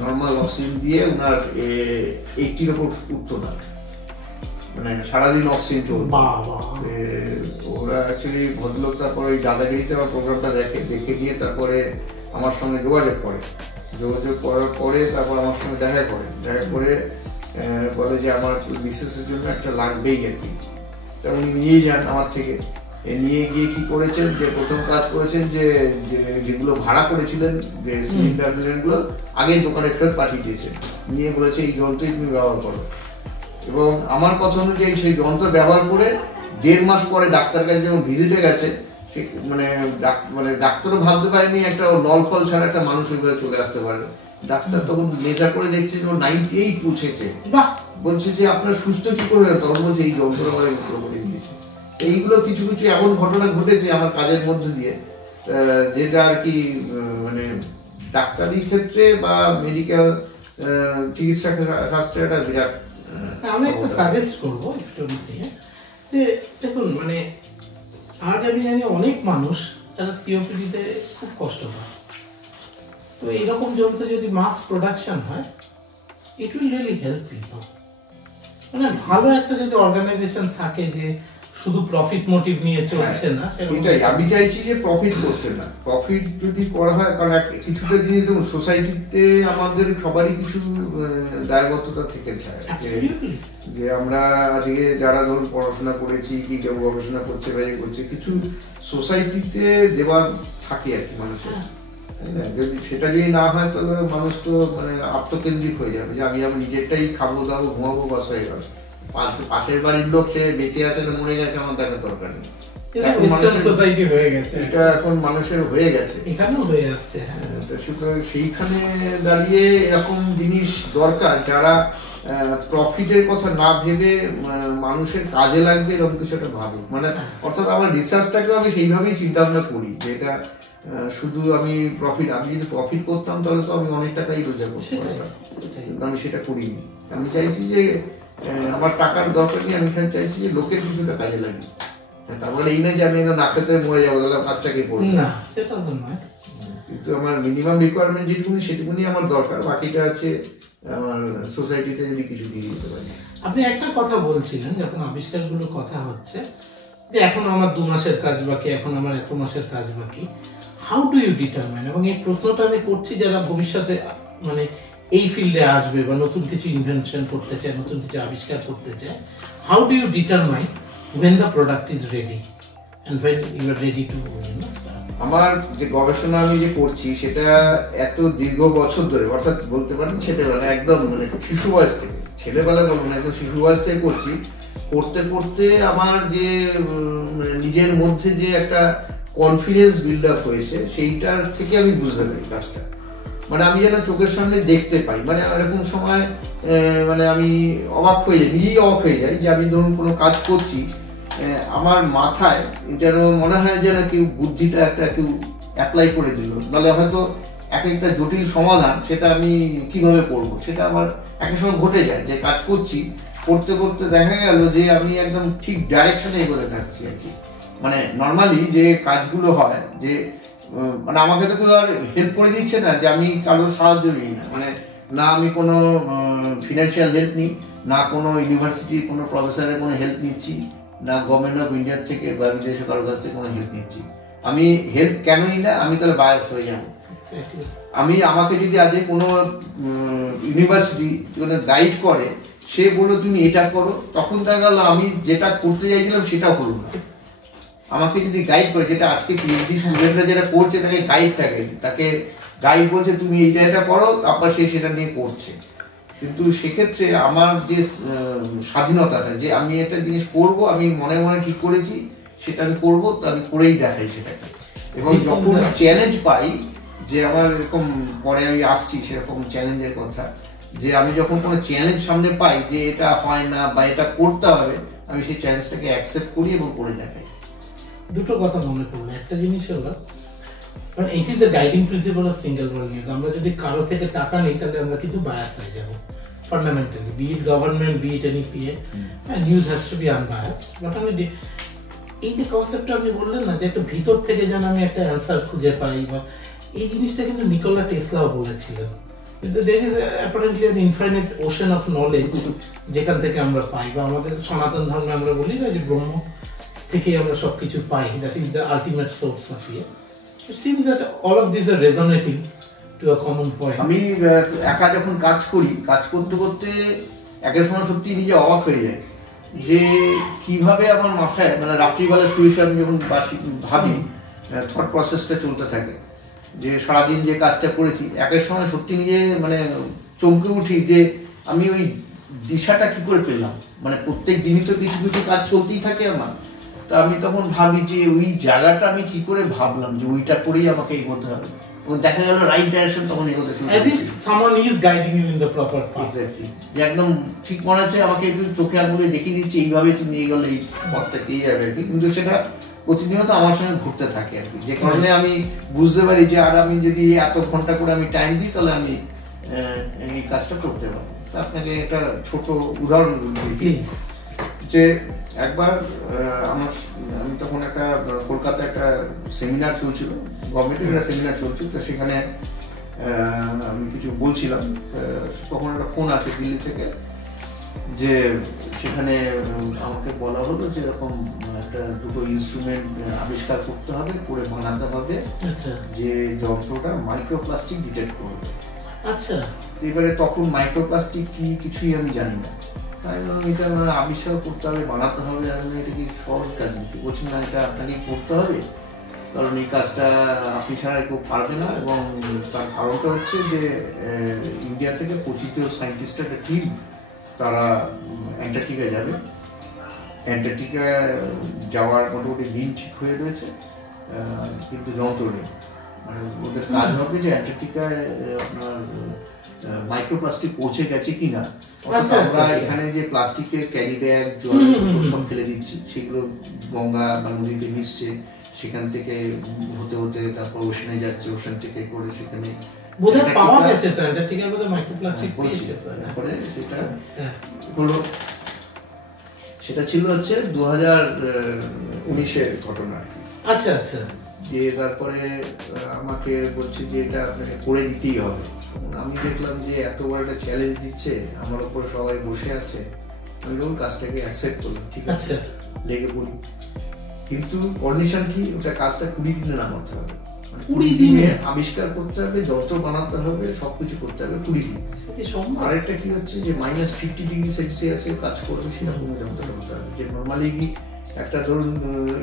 নর্মাল অক্সিজেন দিয়ে ওনার 80-র উপর উঠতো না, মানে সারাদিন অক্সিজেন চলতো। ওরা অ্যাকচুয়ালি ভদ্রলোক তারপর ওই দাদাগিরিতে আমার প্রোগ্রামটা দেখে নিয়ে তারপরে আমার সঙ্গে যোগাযোগ করার পরে তারপর আমার সঙ্গে দেখা করে বলে যে আমার বিশেষের জন্য একটা লাগবেই আর কি। তা উনি নিয়ে যান আমার থেকে, নিয়ে গিয়ে কি করেছেন যে প্রথম কাজ করেছেন যে যেগুলো ভাড়া করেছিলেন যে সিলিন্ডারগুলো আগে দোকানে ফেরত পাঠিয়ে দিয়েছেন, নিয়ে বলেছে এই যন্ত্রই তুমি ব্যবহার করো। এবং আমার কথা অনুযায়ী সেই যন্ত্র ব্যবহার করে 1.5 মাস পরে ডাক্তার কাছে যখন ভিজিটে গেছে, সে মানে ডাক্তারও ভাবতে পারেনি একটা নল ফল ছাড়া একটা মানুষ ওইভাবে চলে আসতে পারে। ডাক্তার তখন মেজার করে দেখছে যে 98 পৌঁছেছে, বলছে যে আপনার সুস্থ কি করে, তখন বলছে এই যন্ত্র আমাদের করে দিয়েছে। এইগুলো কিছু কিছু এমন ঘটনা ঘটেছে আমার কাজের মধ্যে দিয়ে, যেটা আর কি মানে ডাক্তারি ক্ষেত্রে বা মেডিকেল চিকিৎসা শাস্ত্রে একটা বিরাট। আমি একটা সাজেস্ট করবো একটু যে দেখুন, মানে আজ আমি জানি অনেক মানুষ যারা সিওপিডিতে খুব কষ্ট পায়, তো এইরকম যন্ত্র যদি মাস প্রোডাকশন হয়, it will really help people. মানে ভালো একটা যদি অর্গানাইজেশন থাকে যে শুধু প্রফিট মোটিভ নিয়ে চলছে না, এটাই আমি চাইছি যে প্রফিট করতে না, প্রফিট যদি করা হয়, কারণ কিছুটা জিনিস দেখুন সোসাইটিতে আমাদের সবারই কিছু দায়বদ্ধতা থেকে যায়, যে আমরা আজকে যারা ধরুন পড়াশোনা করেছি কি কেউ গবেষণা করছে বা করছে, কিছু সোসাইটিতে দেওয়ার থাকে আর কি মানুষের, তাই না? যদি সেটা যদি না হয় তাহলে মানুষ তো মানে আত্মকেন্দ্রিক হয়ে যাবে, যে আমি আমার নিজেরটাই খাবো দাবো ঘুমাবো বাস হয়ে গেল, পাশের বাড়ির লোক সে বেঁচে আছে না মরে গেছে আমার দেখার দরকার নেই। এটা এখন মানুষের হয়ে গেছে, এখানেও হয়ে আসছে। সেইখানে দাঁড়িয়ে এরকম জিনিস দরকার যারা প্রফিটের কথা না ভেবে মানুষের কাজে লাগবে এরকম কিছু একটা ভাবে, মানে অর্থাৎ আমার রিসার্চটাকেও আমি সেইভাবেই চিন্তা ভাবনা করি যে এটা শুধু আমি যদি প্রফিট করতাম তাহলে তো আমি অনেক টাকাই রোজগার করতে পারতাম, কিন্তু আমি সেটা করিনি। আমি চাইছি যে আমার টাকার দরকার নেই, আমি এখানে চাইছি যে লোকের কিছুটা কাজে লাগে। তারপরে এই নয় যে আমি না খেতে মরে যাবো, তাহলে কাজটাকে করবো না, সেটা তো নয়, কিন্তু আমার মিনিমাম রিকোয়ারমেন্ট যেটুকুনি সেটুকুনি আমার দরকার, বাকিটা আছে আমার সোসাইটিতে যদি কিছু দিয়ে দিতে পারি। আপনি একটা কথা বলছিলেন যখন আবিষ্কারগুলোর কথা হচ্ছে যে এখন আমার 2 মাসের কাজ বাকি, এখন আমার এত মাসের কাজ বাকি, হাউ ডু ইউ ডিটারমাইন? এবং এই প্রশ্নটা আমি করছি যারা ভবিষ্যতে মানে এই ফিল্ডে আসবে বা নতুন কিছু ইনভেনশন করতে চায়, নতুন কিছু আবিষ্কার করতে চায়, how do you determine when the product is ready and when you are ready to start? আমার যে গবেষণা আমি যে করছি সেটা এত দীর্ঘ বছর ধরে, অর্থাৎ বলতে পারেন ছেলেবেলা, একদম মানে শিশু বয়স থেকে, ছেলেবেলা বলবো না, একদম শিশু বয়স থেকে করছি। করতে করতে আমার যে নিজের মধ্যে যে একটা কনফিডেন্স বিল্ড আপ হয়েছে, সেইটার থেকে আমি বুঝতে পারি কাজটা, মানে আমি যেন চোখের সামনে দেখতে পাই। মানে এরকম সময় মানে আমি অবাক হয়ে যাই, নিজেই অবাক হয়ে যাই যে আমি ধরুন কোনো কাজ করছি, আমার মাথায় যেন মনে হয় যেন কেউ বুদ্ধিটা একটা কেউ অ্যাপ্লাই করে দিল, নাহলে হয়তো এক একটা জটিল সমাধান সেটা আমি কিভাবে করব সেটা আমার একটা সময় ঘটে যায়, যে কাজ করছি করতে করতে দেখা গেল যে আমি একদম ঠিক ডাইরেকশনে এগোতে থাকছি আর কি। মানে নর্মালি যে কাজগুলো হয়, যে মানে আমাকে তো কেউ আর হেল্প করে দিচ্ছে না, যে আমি কারোর সাহায্য নিই না, মানে না আমি কোনো ফিনান্সিয়াল হেল্প নিই, না কোনো ইউনিভার্সিটির কোনো প্রফেসরের কোনো হেল্প নিচ্ছি, না গভর্নমেন্ট অফ ইন্ডিয়ার থেকে বা বিদেশে কারোর কাছ থেকে কোনো হেল্প নিচ্ছি। আমি হেল্প কেন নিই না, আমি তাহলে বায়াস হয়ে যাবো। আমি আমাকে যদি আজকে কোনো ইউনিভার্সিটি কোনো গাইড করে, সে বললো তুমি এটা করো, তখন দেখা গেল আমি যেটা করতে চাইছিলাম সেটা হলো না। আমাকে যদি গাইড করে, যেটা আজকে পিএইচডি স্টুডেন্টরা যেটা করছে তাকে গাইড থাকে, তাকে গাইড বলছে তুমি এইটা এটা করো, তারপর সে সেটা নিয়ে করছে। কিন্তু সেক্ষেত্রে আমার যে স্বাধীনতাটা, যে আমি একটা জিনিস করব, আমি মনে মনে ঠিক করেছি সেটা আমি করবো, তো আমি করেই দেখাই সেটাকে। এবং যখন চ্যালেঞ্জ পাই, যে আমার এরকম পরে আমি আসছি সেরকম চ্যালেঞ্জের কথা, যে আমি যখন কোনো চ্যালেঞ্জ সামনে পাই যে এটা হয় না বা এটা করতে হবে, আমি সেই চ্যালেঞ্জটাকে অ্যাকসেপ্ট করি এবং করে দেখাই। দুটো কথা মনে পড়লো। একটা জিনিস হলো, মানে it is a guiding principal of single world news. আমরা যদি কারো থেকে টাকা নিই তাহলে আমরা কিন্তু বায়াস হয়ে যাবো fundamentally, be it government, be it any PA, news has to be unbiased. But আমি এই যে কনসেপ্টটা আপনি বললেন না, যে একটা ভিতর থেকে যেন আমি একটা অ্যান্সার খুঁজে পাই, বা এই জিনিসটা কিন্তু নিকোলা টেসলাও বলেছিলেন। কিন্তু there is apparently an infinite ocean of knowledge যেখান থেকে আমরা পাই, বা আমাদের সনাতন ধর্মে আমরা বলি না যে ব্রহ্ম থেকেই আমরা সবকিছু পাই, that is the ultimate source of it. It seems that all of these are resonating to a common point. আমি একা যখন কাজ করি, কাজ করতে করতে একের সময় সত্যি নিজে অবাক হয়ে যায় যে কিভাবে আমার মাথায়, মানে রাত্রিবেলা শুয়ে শুয়ে আমি যখন ভাবি, থট প্রসেসটা চলতে থাকে, যে সারাদিন যে কাজটা করেছি, একের সময় সত্যি নিজে মানে চমকে উঠি যে আমি ওই দিশাটা কি করে পেলাম। মানে প্রত্যেক দিনই তো কিছু কিছু কাজ চলতেই থাকে আমার, তা আমি তখন ভাবি যে ওই জায়গাটা আমি কি করে ভাবলাম যে ওইটা করেই আমাকে এগোতে হবে, এবং দেখা গেল রাইট ডাইরেকশন তখন এগোতে শুরু As if someone is guiding you in the proper path. Exactly, যে একদম ঠিক মনে হচ্ছে আমাকে একটু চোখে আঙুলে দেখিয়ে দিচ্ছে এইভাবে তুমি নিয়ে গেলে এই পথটা পেয়ে যাবে আর কি। কিন্তু সেটা প্রতিনিয়ত আমার সঙ্গে ঘুরতে থাকে আর কি, যে কারণে আমি বুঝতে পারি যে আর আমি যদি এত ঘন্টা করে আমি টাইম দিই তাহলে আমি এই কাজটা করতে পারবো। তা আপনাকে একটা ছোট উদাহরণ দিই, যে একবার আমি তখন একটা কলকাতায় একটা সেমিনার চলছিল, গভর্নমেন্টের একটা সেমিনার চলছিল, তো সেখানে আমি কিছু বলছিলাম, তখন একটা ফোন আসে দিল্লি থেকে, যে সেখানে আমাকে বলা হলো যে এরকম একটা দুটো ইনস্ট্রুমেন্ট আবিষ্কার করতে হবে, করে বানাতে হবে, যে যন্ত্রটা মাইক্রোপ্লাস্টিক ডিটেক্ট করবে। আচ্ছা, এবারে তখন মাইক্রোপ্লাস্টিক কি কিছুই আমি জানি না, তাই এটা আবিষ্কার করতে হবে, বানাতে হবে, আর এটা কি সহজ কাজ নাকি? বলছি না, এটা আপনাকেই করতে হবে, কারণ এই কাজটা আপনি ছাড়া কেউ পারবে না। এবং তার কারণটা হচ্ছে যে ইন্ডিয়া থেকে 25 জন সায়েন্টিস্টের একটা টিম, তারা অ্যান্টার্কটিকা যাবে। অ্যান্টার্কটিকা যাওয়ার মোটামুটি দিন ঠিক হয়ে রয়েছে, কিন্তু যন্ত্র নেই। মানে ওদের কাজ হবে যে অ্যান্টার্কটিকায় আপনার মাইক্রোপ্লাস্টিক পৌঁছে গেছে কিনা। আমরা এখানে যে প্লাস্টিকের ক্যারি ব্যাগ, জল সব ফেলে দিচ্ছি, সেগুলো গঙ্গা বা নদীতে মিশছে, সেখান থেকে হতে হতে তারপর ওশানে যাচ্ছে, ওশান থেকে করে সেখানে বোধহয় পাওয়া গেছে। তো অ্যান্টার্কটিকা বোধহয় মাইক্রোপ্লাস্টিক পেয়েছে। তারপরে সেটা হলো, সেটা ছিল হচ্ছে 2019-এর ঘটনা। আচ্ছা আচ্ছা। দিয়ে তারপরে আমাকে বলছে যে এটা আপনাকে করে দিতেই হবে। আমি দেখলাম যে এত বড় একটা চ্যালেঞ্জ দিচ্ছে, আমার উপরে সবাই বসে আছে, আমি তখন কাজটাকে অ্যাকসেপ্ট করলাম, ঠিক আছে লেগে পড়ি। কিন্তু কন্ডিশন কি, ওটা কাজটা 20 দিনে নামাতে হবে, 20 দিনে আবিষ্কার করতে হবে, যন্ত্র বানাতে হবে, সবকিছু করতে হবে 20 দিন। আরেকটা কি হচ্ছে যে -50°C কাজ করবে সেরকম যন্ত্র করতে হবে। যে নর্মালি কি একটা ধরুন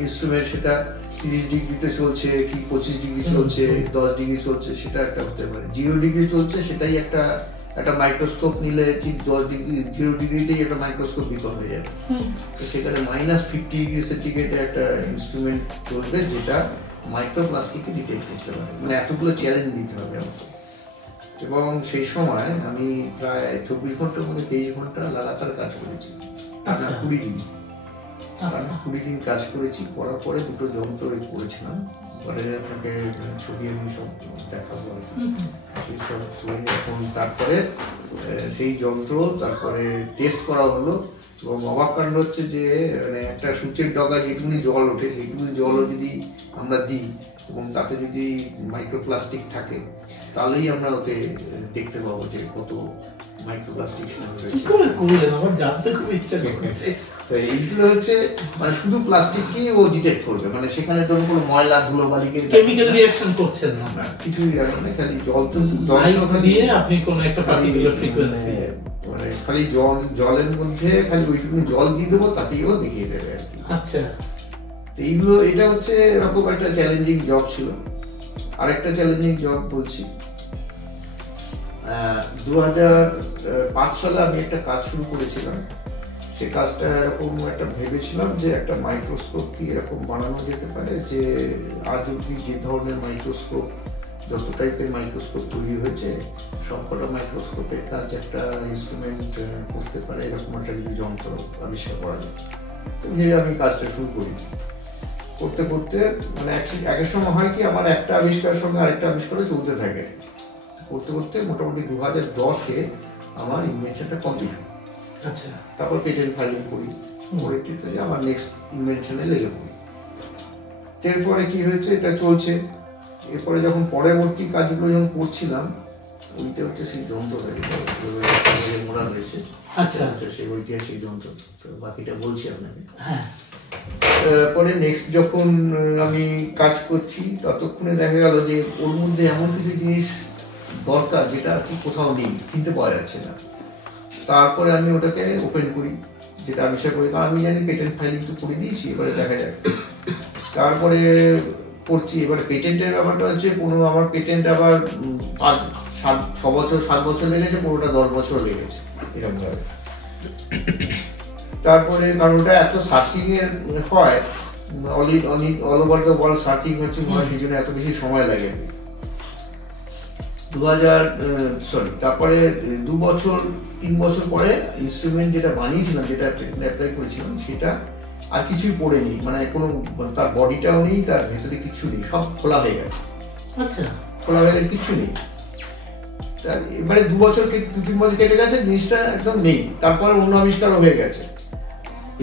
ইনস্ট্রুমেন্ট সেটা 30°তে চলছে কি 25° চলছে, 10° চলছে, সেটা একটা হতে পারে। 0° চলছে সেটাই একটা মাইক্রোস্কোপ নিলে ঠিক 0°তেই একটা মাইক্রোস্কোপ বিকল হয়ে যাবে। তো সেখানে -50°C একটা ইনস্ট্রুমেন্ট চলবে যেটা মাইক্রোপ্লাস্টিককে ডিটেক্ট করতে পারে। মানে এতগুলো চ্যালেঞ্জ দিতে হবে আমাকে। এবং সেই সময় আমি প্রায় 24 ঘন্টার মধ্যে 23 ঘন্টা লাগাতার কাজ করেছি। 20 দিন 20 দিন কাজ করেছি। করার পরে দুটো যন্ত্র করেছিলাম, পরে আপনাকে ছবি আমি সব দেখাবো। সেই সব করে এখন তারপরে সেই যন্ত্র তারপরে টেস্ট করা হলো। এবং অবাক কাণ্ড হচ্ছে যে মানে একটা সূচের ডগা যেটুকুনি জল ওঠে সেইটুকুনি জলও যদি আমরা দিই এবং তাতে যদি মাইক্রোপ্লাস্টিক থাকে তাহলেই আমরা ওতে দেখতে পাবো যে কত মাইক্রোপ্লাস্টিক জানতে খুব ইচ্ছা করছে। তো এইগুলো হচ্ছে মানে শুধু প্লাস্টিকই ও ডিটেক্ট করবে, মানে সেখানে ধরুন কোনো ময়লা ধুলো বালিকে কেমিক্যাল রিঅ্যাকশন করছেন না, কিছুই রাখেন না, খালি জল তো দিয়ে আপনি কোন একটা পার্টিকুলার ফ্রিকোয়েন্সি মানে খালি জলের মধ্যে খালি ওইটুকু জল দিয়ে দেবো তাতেই ও দেখিয়ে দেবে আর কি। আচ্ছা, এইগুলো এটা হচ্ছে এরকম একটা চ্যালেঞ্জিং জব ছিল। আরেকটা চ্যালেঞ্জিং জব বলছি, 2005 সালে আমি একটা কাজ শুরু করেছিলাম। সে কাজটা এরকম একটা ভেবেছিলাম যে একটা মাইক্রোস্কোপ কি এরকম বানানো যেতে পারে যে আজ অব্দি যে ধরনের মাইক্রোস্কোপ, যত টাইপের মাইক্রোস্কোপ তৈরি হয়েছে সবকটা মাইক্রোস্কোপের কাজ একটা ইনস্ট্রুমেন্ট করতে পারে, এরকম একটা যদি যন্ত্র আবিষ্কার করা যায়। তো আমি কাজটা শুরু করি। করতে করতে মানে একের সময় হয় কি আমার একটা আবিষ্কারের সঙ্গে আরেকটা আবিষ্কারও চলতে থাকে। করতে করতে মোটামুটি 2010-এ আমার ইনভেনশনটা কমপ্লিট হয়। আচ্ছা, তারপর পেটেন্ট ফাইলিং করি, করে ঠিক হয়ে আমার নেক্সট ইনভেনশনে লেগে পড়ি। এরপরে কি হয়েছে, এটা চলছে। এরপরে যখন পরবর্তী কাজগুলো যখন করছিলাম, ওইটা হচ্ছে সেই যন্ত্রটা মোড়া হয়েছে। আচ্ছা, সেই ঐতিহাসিক যন্ত্র, তো বাকিটা বলছি আপনাকে। হ্যাঁ, পরে নেক্সট যখন আমি কাজ করছি ততক্ষণে দেখা গেল যে ওর মধ্যে এমন কিছু জিনিস দরকার যেটা আর কি কোথাও নেই, কিনতে পাওয়া যাচ্ছে না। তারপরে আমি ওটাকে ওপেন করি, যেটা আবিষ্কার করি। কারণ আমি জানি পেটেন্ট ফাইলিং তো করে দিয়েছি, এবারে দেখা যাক। তারপরে করছি। এবারে পেটেন্টের ব্যাপারটা হচ্ছে আমার পেটেন্ট আবার 7 বছর লেগেছে, পুরোটা 10 বছর লেগেছে এরকম ভাবে। তারপরে কারণ ওটা এত সার্চিং এর হয়, all over the world searching হচ্ছে, সেই জন্য এত বেশি সময় লাগে। তারপরে 3 বছর পরে ইনস্ট্রুমেন্ট যেটা বানিয়েছিলাম, যেটা অ্যাপ্লাই করেছিলাম, সেটা আর কিছুই পড়েনি, মানে কোনো তার বডিটাও নেই, তার ভেতরে কিছু নেই, সব খোলা হয়ে গেছে। আচ্ছা, খোলা হয়ে গেছে, কিছু নেই। এবারে 2 বছর 2-3 বছর কেটে গেছে, জিনিসটা একদম নেই। তারপরে অন্য আবিষ্কারও হয়ে গেছে।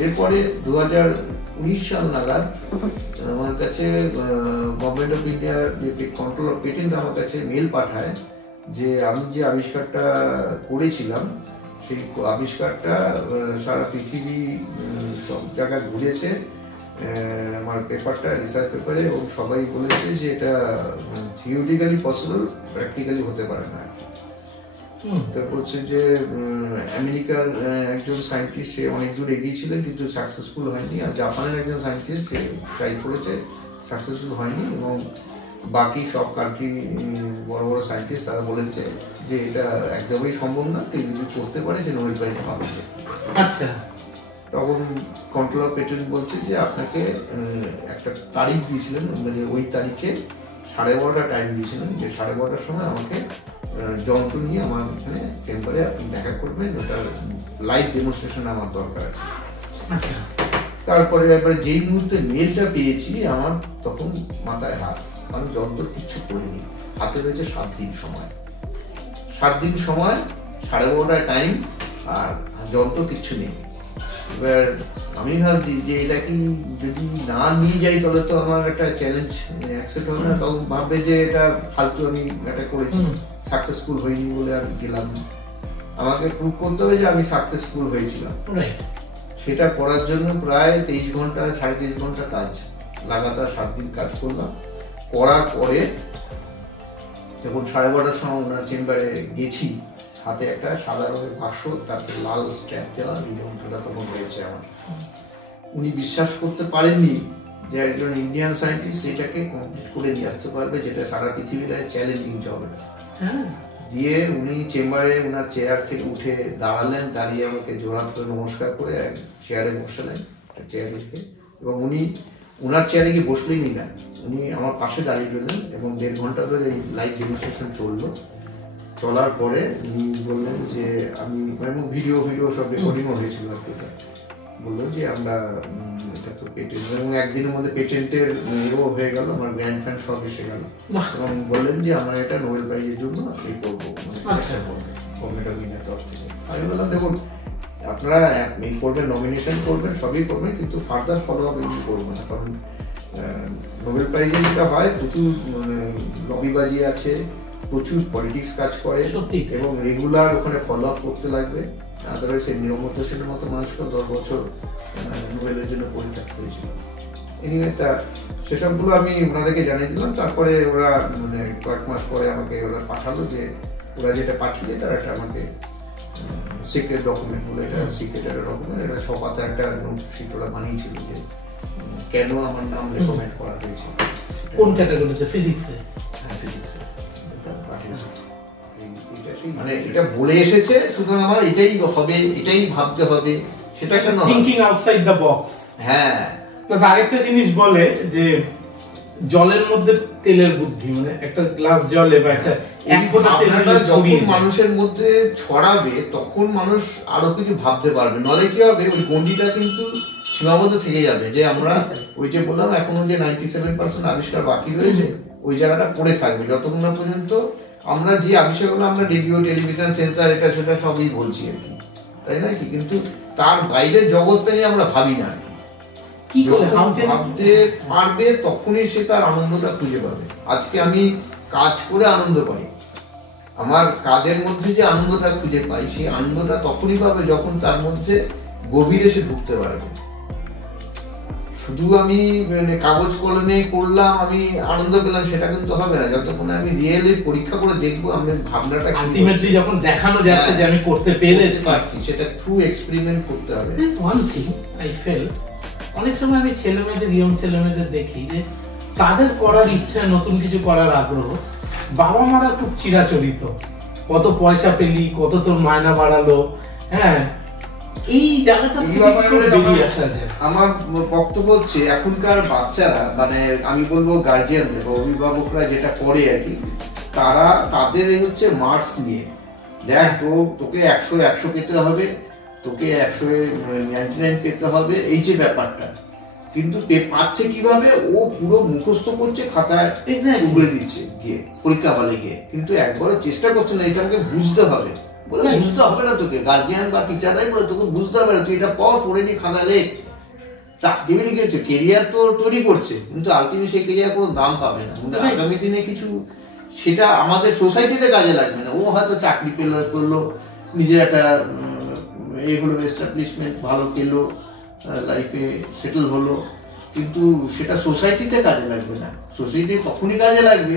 এরপরে 2019 সাল নাগাদ আমার কাছে গভর্নমেন্ট অফ ইন্ডিয়ার যে কন্ট্রোল অফ পেটেন্ট আমার কাছে মেল পাঠায় যে আমি যে আবিষ্কারটা করেছিলাম সেই আবিষ্কারটা সারা পৃথিবী সব জায়গায় ঘুরেছে, আমার পেপারটা রিসার্চ পেপারে, এবং সবাই বলেছে যে এটা থিওরিটিক্যালি পসিবল, প্র্যাকটিক্যালি হতে পারে না। তারপর হচ্ছে যে আমেরিকার একজন সায়েন্টিস্ট, সে অনেক দূর এগিয়েছিলেন কিন্তু সাকসেসফুল হয়নি। আর জাপানের একজন সায়েন্টিস্ট, সে ট্রাই করেছে, সাকসেসফুল হয়নি। এবং বাকি সব কান্ট্রি বড় বড় সায়েন্টিস্ট তারা বলেছে যে এটা একদমই সম্ভব না, কেউ যদি করতে পারে সে নোবেল প্রাইজ পাবে। আচ্ছা, তখন কন্ট্রোল অফ পেটেন্ট বলছে যে আপনাকে একটা তারিখ দিয়েছিলেন, মানে ওই তারিখে 12:30 টাইম দিয়েছিলেন, যে 12:30টার সময় আমাকে যন্ত্র নিয়ে আমার এখানে চেম্বারে আপনি দেখা করবেন, ওটার লাইভ ডেমনস্ট্রেশন আমার দরকার আছে। আচ্ছা, তারপরে একবার যেই মুহূর্তে মেলটা পেয়েছি আমার তখন মাথায় হাত, কারণ যন্ত্র কিচ্ছু করিনি। হাতে রয়েছে 7 দিন সময়, 7 দিন সময়, 12:30 টাইম, আর যন্ত্র কিচ্ছু নেই। এবার আমি ভাবছি যে এটা কি যদি না নিয়ে যাই তাহলে তো আমার একটা চ্যালেঞ্জ অ্যাকসেপ্ট হবে না, তখন ভাববে যে এটা ফালতু আমি এটা করেছি, সাকসেসফুল হয়নি বলে আর গেলাম। আমাকে প্রুভ করতে হবে যে আমি সাকসেসফুল হয়েছিলাম। সেটা করার জন্য প্রায় 23 ঘন্টা 23.5 ঘন্টা কাজ, লাগাতার 7 দিন কাজ করলাম। করার পরে যখন 12:30টার সময় ওনার চেম্বারে গেছি, হাতে একটা সাদা রঙের বাক্স, তারপরে লাল স্ট্যাম্প দেওয়া যন্ত্রটা তখন রয়েছে আমার। উনি বিশ্বাস করতে পারেননি যে একজন ইন্ডিয়ান সায়েন্টিস্ট এটাকে কমপ্লিট করে নিয়ে আসতে পারবে, যেটা সারা পৃথিবীতে চ্যালেঞ্জিং জব। দিয়ে উনি চেম্বারে ওনার চেয়ার থেকে উঠে দাঁড়ালেন, দাঁড়িয়ে আমাকে জোড়হাত করে নমস্কার করে চেয়ারে বসালেন, চেয়ারে রেখে, এবং উনি ওনার চেয়ারে গিয়ে বসলেনই না, উনি আমার পাশে দাঁড়িয়ে রইলেন এবং 1.5 ঘন্টা ধরে এই লাইভ ডেমনস্ট্রেশন চললো। চলার পরে উনি বললেন যে আমি, এবং ভিডিও সব রেকর্ডিংও হয়েছিল আর কি, বললো যে আমরা এটা তো পেটেন্ট, এবং একদিনের মধ্যে পেটেন্টের এও হয়ে গেল, আমার গ্র্যান্ড ফ্যান্ড সব এসে গেল, এবং বললেন যে আমরা এটা নোবেল প্রাইজের জন্য এই করবো, আমি বললাম দেখুন আপনারা মেল করবেন, নমিনেশন করবেন, সবই করবেন, কিন্তু ফার্দার ফলো আপ এমনি করবো না, কারণ নোবেল প্রাইজে যেটা হয় প্রচুর লবিবাজি আছে, প্রচুর পলিটিক্স কাজ করে, এবং রেগুলার ওখানে ফলো আপ করতে লাগবে, আদারওয়াইজ এই নিয়মত সেনের মতো মানুষকে 10 বছর নোবেলের জন্য পড়ে থাকতে হয়েছিল। এনিওয়ে তা সেসবগুলো আমি ওনাদেরকে জানিয়ে দিলাম। তারপরে ওরা কয়েক মাস পরে আমাকে ওরা পাঠালো যে ওরা যেটা পাঠিয়ে তারা একটা আমাকে সিক্রেট ডকুমেন্ট বলে, এটা সিক্রেট একটা ডকুমেন্ট, এটা সপাতে একটা নোটশিট ওরা বানিয়েছিল যে কেন আমার নাম রেকমেন্ড করা হয়েছে। কোন ক্যাটাগরিতে? ফিজিক্সে? হ্যাঁ, ফিজিক্সে। মানে এটা বলে এসেছে, সুতরাং আমার এটাই হবে, এটাই ভাবতে হবে, সেটা কেন থিংকিং আউটসাইড দ্য বক্স। হ্যাঁ, প্লাস আরেকটা জিনিস বলে যে জলের মধ্যে তেলের বুদ্ধি, মানে একটা গ্লাস জলে বা একটা যখন মানুষের মধ্যে ছড়াবে তখন মানুষ আরো কিছু ভাবতে পারবে, নলে কি হবে ওই গন্ডিটা কিন্তু সীমাবদ্ধ থেকে যাবে, যে আমরা ওই যে বললাম এখনো যে 97% আবিষ্কার বাকি রয়েছে, ওই জায়গাটা পড়ে থাকবে যতক্ষণ না পর্যন্ত আমরা যে আবিষ্কারগুলো আমরা রেডিও, টেলিভিশন, সেন্সার, এটা সেটা সবই বলছি আর কি, তাই না কি? কিন্তু তার বাইরের জগৎটা নিয়ে আমরা ভাবি না। কি করে ভাবতে পারবে তখনই সে তার আনন্দটা খুঁজে পাবে। আজকে আমি কাজ করে আনন্দ পাই, আমার কাজের মধ্যে যে আনন্দটা খুঁজে পাই, সেই আনন্দটা তখনই পাবে যখন তার মধ্যে গভীরে সে ঢুকতে পারবে। শুধু আমি কাগজ কলমে করলাম, আমি আনন্দ পেলাম, সেটা কিন্তু হবে না যতক্ষণ আমি রিয়েলি পরীক্ষা করে দেখবো আমি ভাবনাটা আলটিমেটলি যখন দেখানো যাচ্ছে যে আমি করতে পেরেছি, সেটা থ্রু এক্সপেরিমেন্ট করতে হবে। ওয়ান থিং আই ফেল্ট, অনেক সময় আমি ইয়ং ছেলেমেয়েদের দেখি যে তাদের করার ইচ্ছা, নতুন কিছু করার আগ্রহ, বাবা মারা খুব চিরাচরিত, কত পয়সা পেলি, কত তোর মায়না বাড়ালো, হ্যাঁ, এই জায়গাটা বেরিয়ে আসা যায়। আমার বক্তব্য হচ্ছে এখনকার বাচ্চারা, মানে আমি বলবো গার্জিয়ানদের বা অভিভাবকরা যেটা করে আর কি, তারা তাদের হচ্ছে মার্কস নিয়ে, দেখ তোকে 100 পেতে হবে, তোকে 199 পেতে হবে, এই যে ব্যাপারটা, কিন্তু পাচ্ছে কিভাবে, ও পুরো মুখস্থ করছে, খাতায় উগড়ে দিচ্ছে গিয়ে পরীক্ষা হলে গিয়ে, কিন্তু একবারও চেষ্টা করছে না এটা আমাকে বুঝতে হবে। বলে বুঝতে হবে না তোকে, গার্জিয়ান বা টিচাররাই বলে তোকে বুঝতে হবে না, তুই এটা পড়ে নি, খাতা লেখ। তা ডিভিডি কি হচ্ছে, কেরিয়ার তো তৈরি করছে, কিন্তু আলটিমেটলি সেই কেরিয়ার কোনো দাম পাবে না, আগামী দিনে কিছু সেটা আমাদের সোসাইটিতে কাজে লাগবে না। ও হয়তো চাকরি করলো, নিজের একটা এগুলো এস্টাবলিশমেন্ট ভালো পেলো, লাইফে সেটেল হলো, কিন্তু সেটা সোসাইটিতে কাজে লাগবে না। সোসাইটি তখনই কাজে লাগবে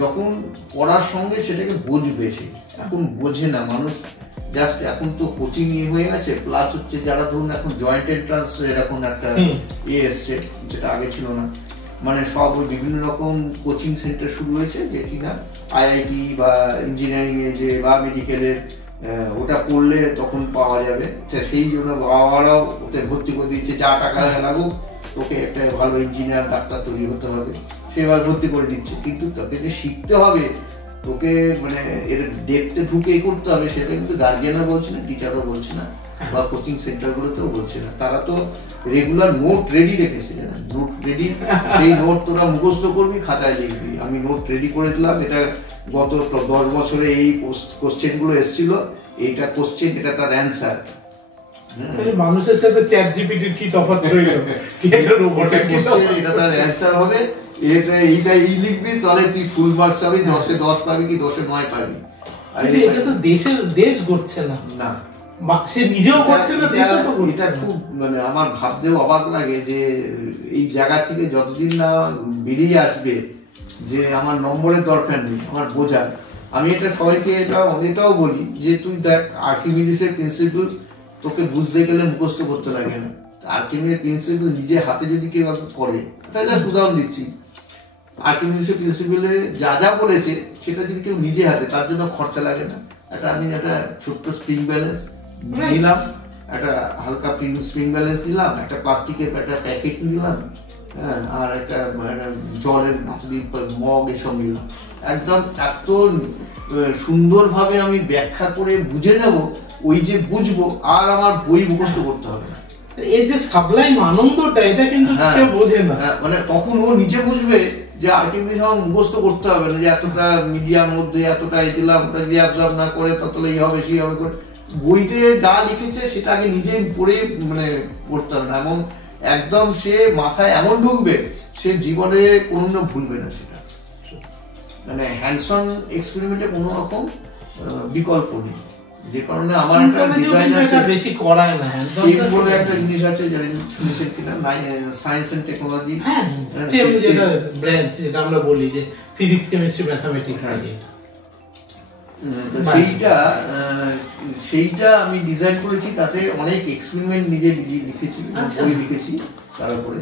যখন পড়ার সঙ্গে সেটাকে বুঝবে। সে এখন বোঝে না মানুষ, জাস্ট এখন তো কোচিং হয়ে গেছে, প্লাস হচ্ছে যারা ধরুন এখন জয়েন্ট এন্ট্রান্স এরকম একটা এসছে, যেটা আগে ছিল না, মানে সব বিভিন্ন রকম কোচিং সেন্টার শুরু হয়েছে, যে কিনা আইআইটি বা ইঞ্জিনিয়ারিং এ যে বা মেডিকেলের ওটা পড়লে তখন পাওয়া যাবে, সেই জন্য বাবা মারাও ওতে ভর্তি করে দিচ্ছে, যা টাকা লাগুক তোকে একটা ভালো ইঞ্জিনিয়ার, ডাক্তার তৈরি হতে হবে, সেভাবে ভর্তি করে দিচ্ছে। কিন্তু তোকে যে শিখতে হবে, তোকে মানে এর ডেপথে ঢুকে করতে হবে, সেটা কিন্তু গার্জিয়ানও বলছে না, টিচারও বলছে না, বা কোচিং সেন্টারগুলোতেও বলছে না। তারা তো রেগুলার নোট রেডি রেখেছে, নোট রেডি, সেই নোট তোরা মুখস্থ করবি, খাতায় লিখবি। আমি নোট রেডি করে দিলাম, এটা গত 10 বছরে এই কোশ্চেন গুলো এসেছিল, এইটা কোশ্চেন, এটা তার অ্যান্সার। মানুষের সাথে চ্যাট জিপিটির কি তফাৎ রইল? এটা তার অ্যান্সার হবে, এইটা লিখবি, তাহলে তুই ফুল মার্কস পাবি, 10-এ 10 পাবি কি 10-এ 9 পাবি। এটা তো দেশ গড়ছে না, সে নিজেও করছে না, দেশও তো করছে। এটা খুব মানে আমার ভাবতেও অবাক লাগে যে এই জায়গা থেকে যতদিন না বেরিয়ে আসবে যে আমার নম্বরের দরকার নেই, আমার বোঝার। আমি এটা সবাইকে এটাও বলি যে তুই দেখ, আর্কিমিডিসের প্রিন্সিপাল তোকে বুঝতে গেলে মুখস্থ করতে লাগে না। আর্কিমিডিসের প্রিন্সিপাল নিজে হাতে যদি কেউ করে, এটা জাস্ট উদাহরণ দিচ্ছি, আর্কিমিডিসের প্রিন্সিপালে যা যা বলেছে সেটা যদি কেউ নিজে হাতে, তার জন্য খরচা লাগে না। আমি একটা ছোট্ট স্প্রিং ব্যালেন্স নিলাম, একটা হালকা স্প্রিং ব্যালেন্স নিলাম, একটা প্লাস্টিকের একটা প্যাকেট নিলাম, হ্যাঁ, আর একটা জলের মগ এসব নিলাম। একদম এত সুন্দরভাবে আমি ব্যাখ্যা করে বুঝে নেব, ওই যে বুঝবো, আর আমার বই মুখস্থ করতে হবে না। এই যে সাবলাইম আনন্দটা, এটা কিন্তু কেউ বোঝে না। মানে তখন ও নিজে বুঝবে যে আর্কিমিডিস আমার মুখস্থ করতে হবে না, যে এতটা মিডিয়ার মধ্যে এতটা দিলাম, ওটা যদি অ্যাবজর্ব না করে ততটা এই হবে সেই হবে করে। বইতে যা লিখেছে সেটা আগে নিজেই পড়ে মানে পড়তে হবে না, এবং একদম সে মাথায় এমন ঢুকবে সে জীবনে কোনো ভুলবে না সেটা। মানে হ্যান্ডসন এক্সপেরিমেন্টে কোনো রকম বিকল্প নেই, যে কারণে আমার একটা ডিজাইন আছে, বেশি করায় না স্টেম বলে একটা জিনিস আছে, জানেন শুনেছেন কিনা, সায়েন্স এন্ড টেকনোলজি, হ্যাঁ স্টেম যেটা ব্রাঞ্চ, যেটা আমরা বলি যে ফিজিক্স, কেমিস্ট্রি, ম্যাথমেটিক্স, সেইটা আমি ডিজাইন করেছি। তাতে অনেক এক্সপেরিমেন্ট নিজে লিখেছি, বই লিখেছি। তারপরে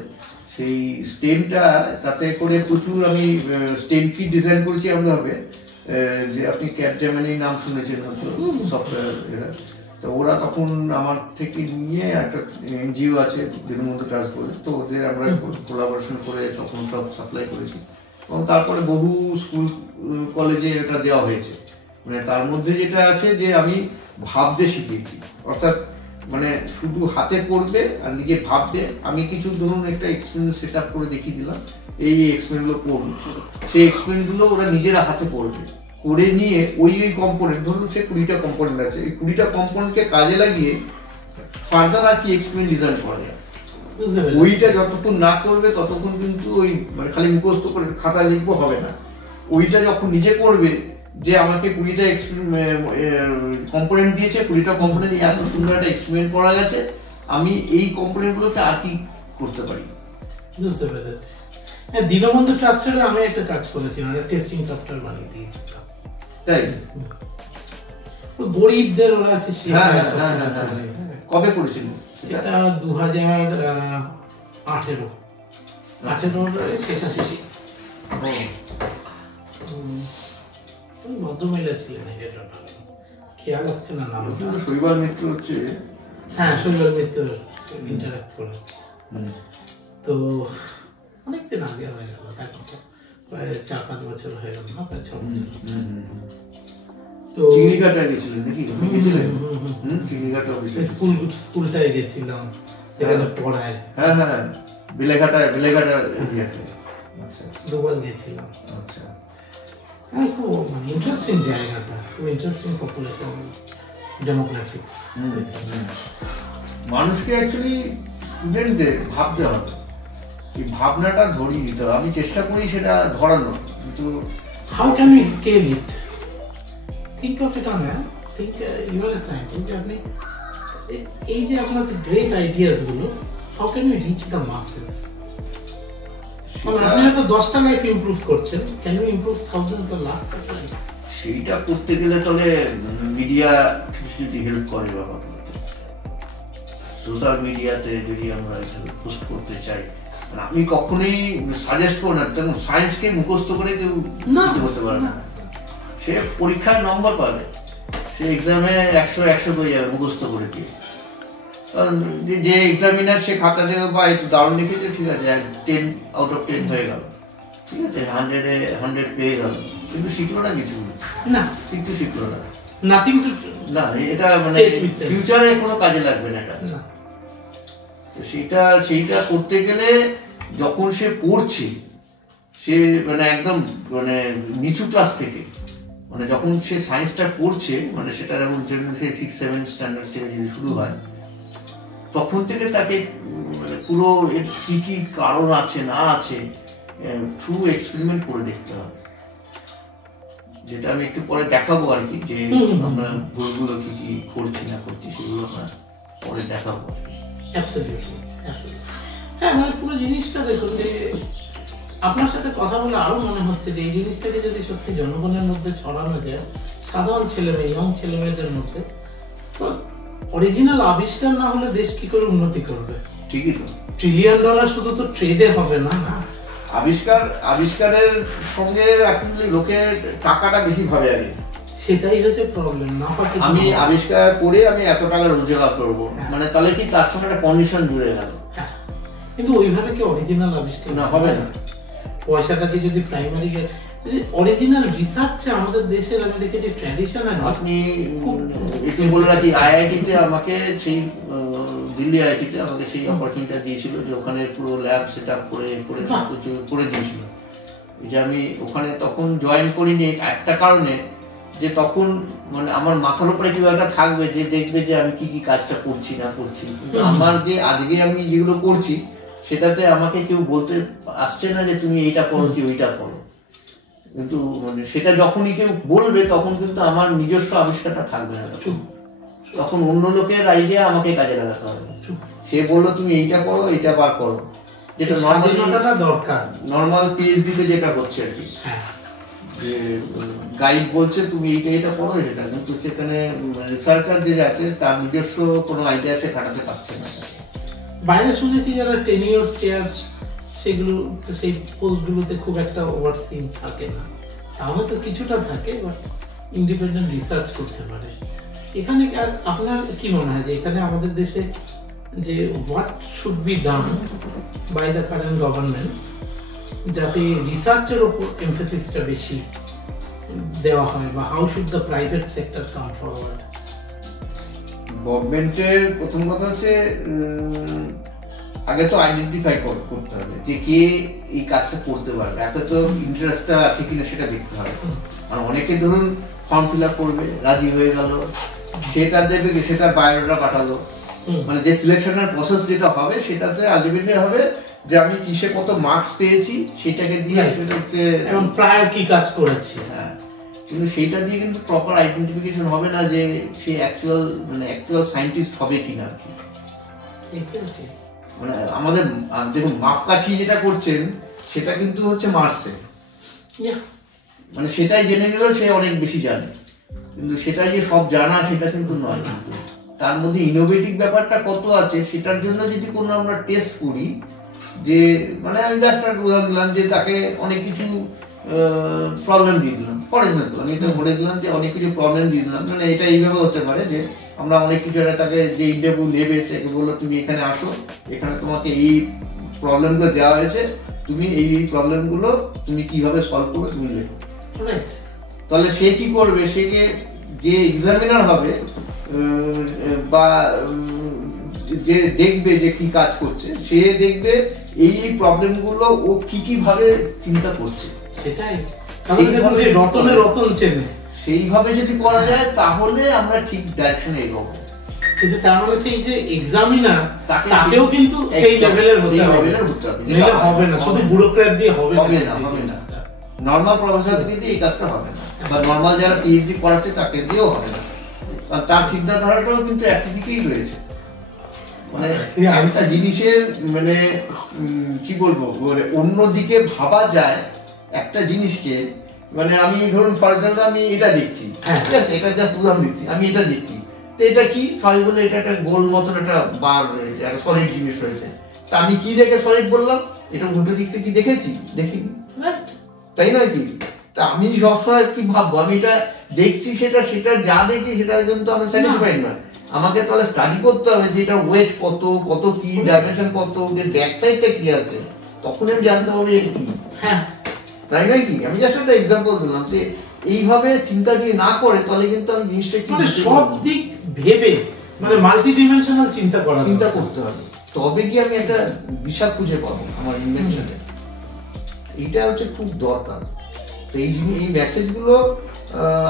সেই স্টেমটা তাতে করে প্রচুর আমি স্টেম কি ডিজাইন করেছি এমনভাবে যে আপনি ক্যাপজেমিনি নাম শুনেছেন হয়তো, সফটওয়্যার। তো ওরা তখন আমার থেকে নিয়ে একটা এনজিও আছে দীনবন্ধু ট্রাস্ট বলে, তো ওদের আমরা কোলাবোরেশন করে তখন সব সাপ্লাই করেছি, এবং তারপরে বহু স্কুল কলেজে এটা দেওয়া হয়েছে। মানে তার মধ্যে যেটা আছে যে আমি ভাবতে শিখিয়েছি, অর্থাৎ মানে শুধু হাতে করবে আর নিজে ভাববে। আমি কিছু ধরুন একটা এক্সপেরিমেন্ট সেট আপ করে দেখিয়ে দিলাম, এই এক্সপেরিমেন্টগুলো করুন, সেই এক্সপেরিমেন্টগুলো ওরা নিজেরা হাতে করবে, করে নিয়ে ওই কম্পোনেন্ট, ধরুন সে 20টা কম্পোনেন্ট আছে, এই 20টা কম্পোনেন্টকে কাজে লাগিয়ে ফার্দার আর কি এক্সপেরিমেন্ট ডিজাইন করা যায়। ওইটা যতক্ষণ না করবে ততক্ষণ কিন্তু ওই মানে খালি মুখস্থ করে খাতা লিখবো হবে না। ওইটা যখন নিজে করবে, যে আমাকে 20টা কম্পোনেন্ট দিয়েছে, 20টা কম্পোনেন্ট এত সুন্দর একটা এক্সপেরিমেন্ট করা গেছে, আমি এই কম্পোনেন্টগুলোকে আর কি করতে পারি। বুঝতে পেরেছি। হ্যাঁ, দীনবন্ধু ট্রাস্টের আমি একটা কাজ করেছি, মানে টেস্টিং সফটওয়্যার বানিয়ে দিয়েছিলাম। তাই গরিবদের ওরা আছে। কবে করেছিলেন এটা? 2018 শেষাশেষি। ভদ্রমহিলা ছিলেন, খেয়াল আসছে না নাম। শৈবাল মিত্র হচ্ছে, হ্যাঁ শৈবাল মিত্র ইন্টারাক্ট করেছে। তো অনেকদিন আগে হয়ে গেল, তারপর প্রায় 4-5 বছর হয়ে গেল না, প্রায় 6 বছর। তো চিংড়িঘাটা গেছিলেন নাকি? গেছিলেন? চিংড়িঘাটা স্কুলটায় গেছিলাম, সেখানে পড়ায়। হ্যাঁ হ্যাঁ, বেলেঘাটা এরিয়াতে। আচ্ছা, 2 বার গেছিলাম। আচ্ছা, হ্যাঁ, খুব ইন্টারেস্টিং জায়গাটা, খুব ইন্টারেস্টিং পপুলেশন ডেমোগ্রাফিক্স। মানুষকে অ্যাকচুয়ালি স্টুডেন্টদের ভাবতে হবে, এই ভাবনাটা ধরিয়ে দিতে হবে। আমি চেষ্টা করি সেটা ধরানো, কিন্তু how can we scale it? Think of it on think you are a scientist, যে আপনি এই যে আপনার গ্রেট আইডিয়াস গুলো, how can you reach the masses? আপনি হয়তো 10টা লাইফ ইমপ্রুভ করছেন, can you improve thousands or lakhs of life? সেইটা করতে গেলে তাহলে মিডিয়া যদি হেল্প করে, বাবা সোশ্যাল মিডিয়াতে যদি আমরা পোস্ট করতে চাই, আমি কখনোই সাজেস্ট করব না, যেমন সায়েন্সকে মুখস্থ করে কেউ কিছু করতে পারে না। সে পরীক্ষায় নম্বর পাবে, সে এক্সামে 100 পেয়ে যাবে মুখস্থ করে দিয়ে। কারণ যে এক্সামিনার সে খাতা দেবে বা একটু দারুণ লিখেছে, ঠিক আছে 10 আউট অফ 10 হয়ে গেল, ঠিক আছে 100 পেয়ে গেল, কিন্তু শিখলো না কিছু, না কিছু শিখলো না, নাথিং টু, না এটা মানে ফিউচারে কোনো কাজে লাগবে না এটা। তো সেইটা করতে গেলে যখন সে পড়ছে, সে মানে একদম মানে নিচু ক্লাস থেকে, মানে যখন সে সায়েন্সটা পড়ছে, মানে সেটা যেমন সে 6-7 স্ট্যান্ডার্ড থেকে যদি শুরু হয়, তখন থেকে তাকে মানে পুরো এর কি কি কারণ আছে না আছে থ্রু এক্সপেরিমেন্ট করে দেখতে হবে, যেটা আমি একটু পরে দেখাবো আর কি, যে আমরা বইগুলো কি কি করছি না করছি সেগুলো পরে দেখাবো। অ্যাবসলিউটলি, হ্যাঁ, মানে পুরো জিনিসটা দেখুন যে আপনার সাথে কথা বলে আরো মনে হচ্ছে যে এই জিনিসটাকে যদি সত্যি জনগণের মধ্যে ছড়ানো যায়, সাধারণ ছেলে মেয়ে, ইয়ং ছেলে মেয়েদের মধ্যে, তো অরিজিনাল আবিষ্কার না হলে দেশ কি করে উন্নতি করবে? ঠিকই তো। $1 ট্রিলিয়ন শুধু তো ট্রেডে হবে না। আবিষ্কারের সঙ্গে এখন লোকের টাকাটা বেশি ভাবে আগে। সেটাই হচ্ছে প্রবলেম। আমি আবিষ্কার করে আমি এত টাকা রোজগার করবো, মানে তাহলে কি তার সঙ্গে একটা কন্ডিশন জুড়ে গেল। কিন্তু ওইভাবে কি অরিজিনাল আবিষ্কার না, হবে না। পয়সাটাকে যদি প্রাইমারি অরিজিনাল রিসার্চে আমাদের দেশের আমি দেখেছি ট্র্যাডিশন। আপনি একটু বলে রাখি, আইআইটিতে আমাকে সেই দিল্লি আইআইটিতে আমাকে সেই অপরচুনিটি দিয়েছিল যে ওখানে পুরো ল্যাব সেট আপ করে দিয়েছিল। যে আমি ওখানে তখন জয়েন করিনি একটা কারণে, যে তখন মানে আমার মাথার উপরে কেউ একটা থাকবে যে দেখবে যে আমি কি কি কাজটা করছি না করছি, কিন্তু আমার যে আজকে আমি যেগুলো করছি সেটাতে আমাকে কেউ বলতে আসছে না যে তুমি এইটা করো কি ওইটা করো। কিন্তু মানে সেটা যখনই কেউ বলবে তখন কিন্তু আমার নিজস্ব আবিষ্কারটা থাকবে না, তখন অন্য লোকের আইডিয়া আমাকে কাজে লাগাতে হবে। সে বললো তুমি এইটা করো, এইটা বার করো, যেটা নর্মাল পিএইচডিতে যেটা হচ্ছে আর কি, যে গাইড বলছে তুমি এইটা করো এটা, কিন্তু সেখানে রিসার্চার যে আছে তার নিজস্ব কোনো আইডিয়া সে কাটাতে পারছে না। বাইরে শুনেছি যারা টেনিওর চেয়ার সেগুলো, সেই পোস্টগুলোতে খুব একটা ওভারসিন থাকে না, তাহলে তো কিছুটা থাকে, বাট ইন্ডিপেন্ডেন্ট রিসার্চ করতে পারে। এখানে আপনার কি মনে হয় যে এখানে আমাদের দেশে যে what should be done by the current government যাতে রিসার্চের উপর এমফেসিসটা বেশি দেওয়া হয়, বা how should the private sector come forward? গভর্নমেন্টের প্রথম কথা হচ্ছে আগে তো আইডেন্টিফাই করতে হবে যে কে এই কাজটা করতে পারবে, একে তো ইন্টারেস্টটা আছে কিনা সেটা দেখতে হবে। মানে অনেকে ধরুন ফর্ম ফিল আপ করবে, রাজি হয়ে গেল, সে তার দেখবে কি সে তার বায়োডাটা পাঠালো, মানে যে সিলেকশনের প্রসেস যেটা হবে সেটাতে আলটিমেটলি হবে যে আমি কিসে কত মার্কস পেয়েছি সেটাকে দিয়ে এবং প্রায় কি কাজ করেছি। হ্যাঁ, কিন্তু সেইটা দিয়ে কিন্তু প্রপার আইডেন্টিফিকেশন হবে না যে সে অ্যাকচুয়াল সায়েন্টিস্ট হবে কিনা। মানে আমাদের দেখুন মাপকাঠি যেটা করছেন সেটা কিন্তু হচ্ছে মার্কসে, মানে সেটাই জেনে নিল সে অনেক বেশি জানে, কিন্তু সেটাই যে সব জানা সেটা কিন্তু নয়। কিন্তু তার মধ্যে ইনোভেটিভ ব্যাপারটা কত আছে সেটার জন্য যদি কোনো আমরা টেস্ট করি, যে মানে আমি জাস্ট একটা উদাহরণ দিলাম যে তাকে অনেক কিছু প্রবলেম দিয়ে দিলাম, ফর এক্সাম্পল আমি এটা বলে দিলাম যে অনেক কিছু প্রবলেম দিয়ে দিলাম, মানে এটা এইভাবে হতে পারে যে আমরা অনেক কিছু একটা তাকে যে ইন্টারভিউ নেবে তাকে বললো তুমি এখানে আসো, এখানে তোমাকে এই প্রবলেমগুলো দেওয়া হয়েছে, তুমি এই প্রবলেমগুলো তুমি কিভাবে সলভ করবে তুমি লেখো। তাহলে সে কি করবে, সে যে এক্সামিনার হবে বা যে দেখবে যে কি কাজ করছে, সে দেখবে এই প্রবলেমগুলো ও কি ভাবে চিন্তা করছে, সেটাই রতনে রতন চেনে। সেইভাবে যদি করা যায় তাহলে আমরা ঠিক ডাইরেকশনে এগোবো। কিন্তু তার মানে সেই যে এক্সামিনার তাকেও কিন্তু সেই লেভেলের হতে হবে, নিলে হবে না, শুধু ব্যুরোক্র্যাট দিয়ে হবে না। নরমাল প্রফেসর দিয়ে এই কাজটা হবে না, বা নরমাল যারা পিএইচডি করাচ্ছে তাকে দিয়েও হবে না, কারণ তার চিন্তাধারাটাও কিন্তু একই দিকেই রয়েছে। মানে একটা জিনিসের মানে কি বলবো, অন্যদিকে ভাবা যায় একটা জিনিসকে, মানে আমি ধরুন ফর এক্সাম্পল আমি এটা দেখছি, ঠিক আছে, এটা জাস্ট উদাহরণ দিচ্ছি, আমি এটা দেখছি, তো এটা কি সবাই বলে এটা একটা গোল মতন একটা বার রয়েছে, একটা সলিড জিনিস রয়েছে, তা আমি কি দেখে সলিড বললাম, এটা উল্টো দিক থেকে কি দেখেছি, দেখিনি, তাই নয় কি? তা আমি সবসময় কি ভাববো, আমি এটা দেখছি, সেটা যা দেখছি সেটা কিন্তু আমি স্যাটিসফাইড নয়, আমাকে তাহলে স্টাডি করতে হবে যে এটা ওয়েট কত কি ডাইমেনশন কত, ব্যাক সাইডটা কি আছে, তখন আমি জানতে পারবো যে কি। হ্যাঁ, তাই নয় কি? আমি জাস্ট একটা এক্সাম্পল দিলাম যে এইভাবে চিন্তা যদি না করে তাহলে কিন্তু আমি জিনিসটা মানে সব দিক ভেবে মানে মাল্টি ডিমেনশনাল চিন্তা করতে হবে, তবে কি আমি একটা দিশা খুঁজে পাবো আমার ইনভেনশনে। এইটা হচ্ছে খুব দরকার। তো এই মেসেজগুলো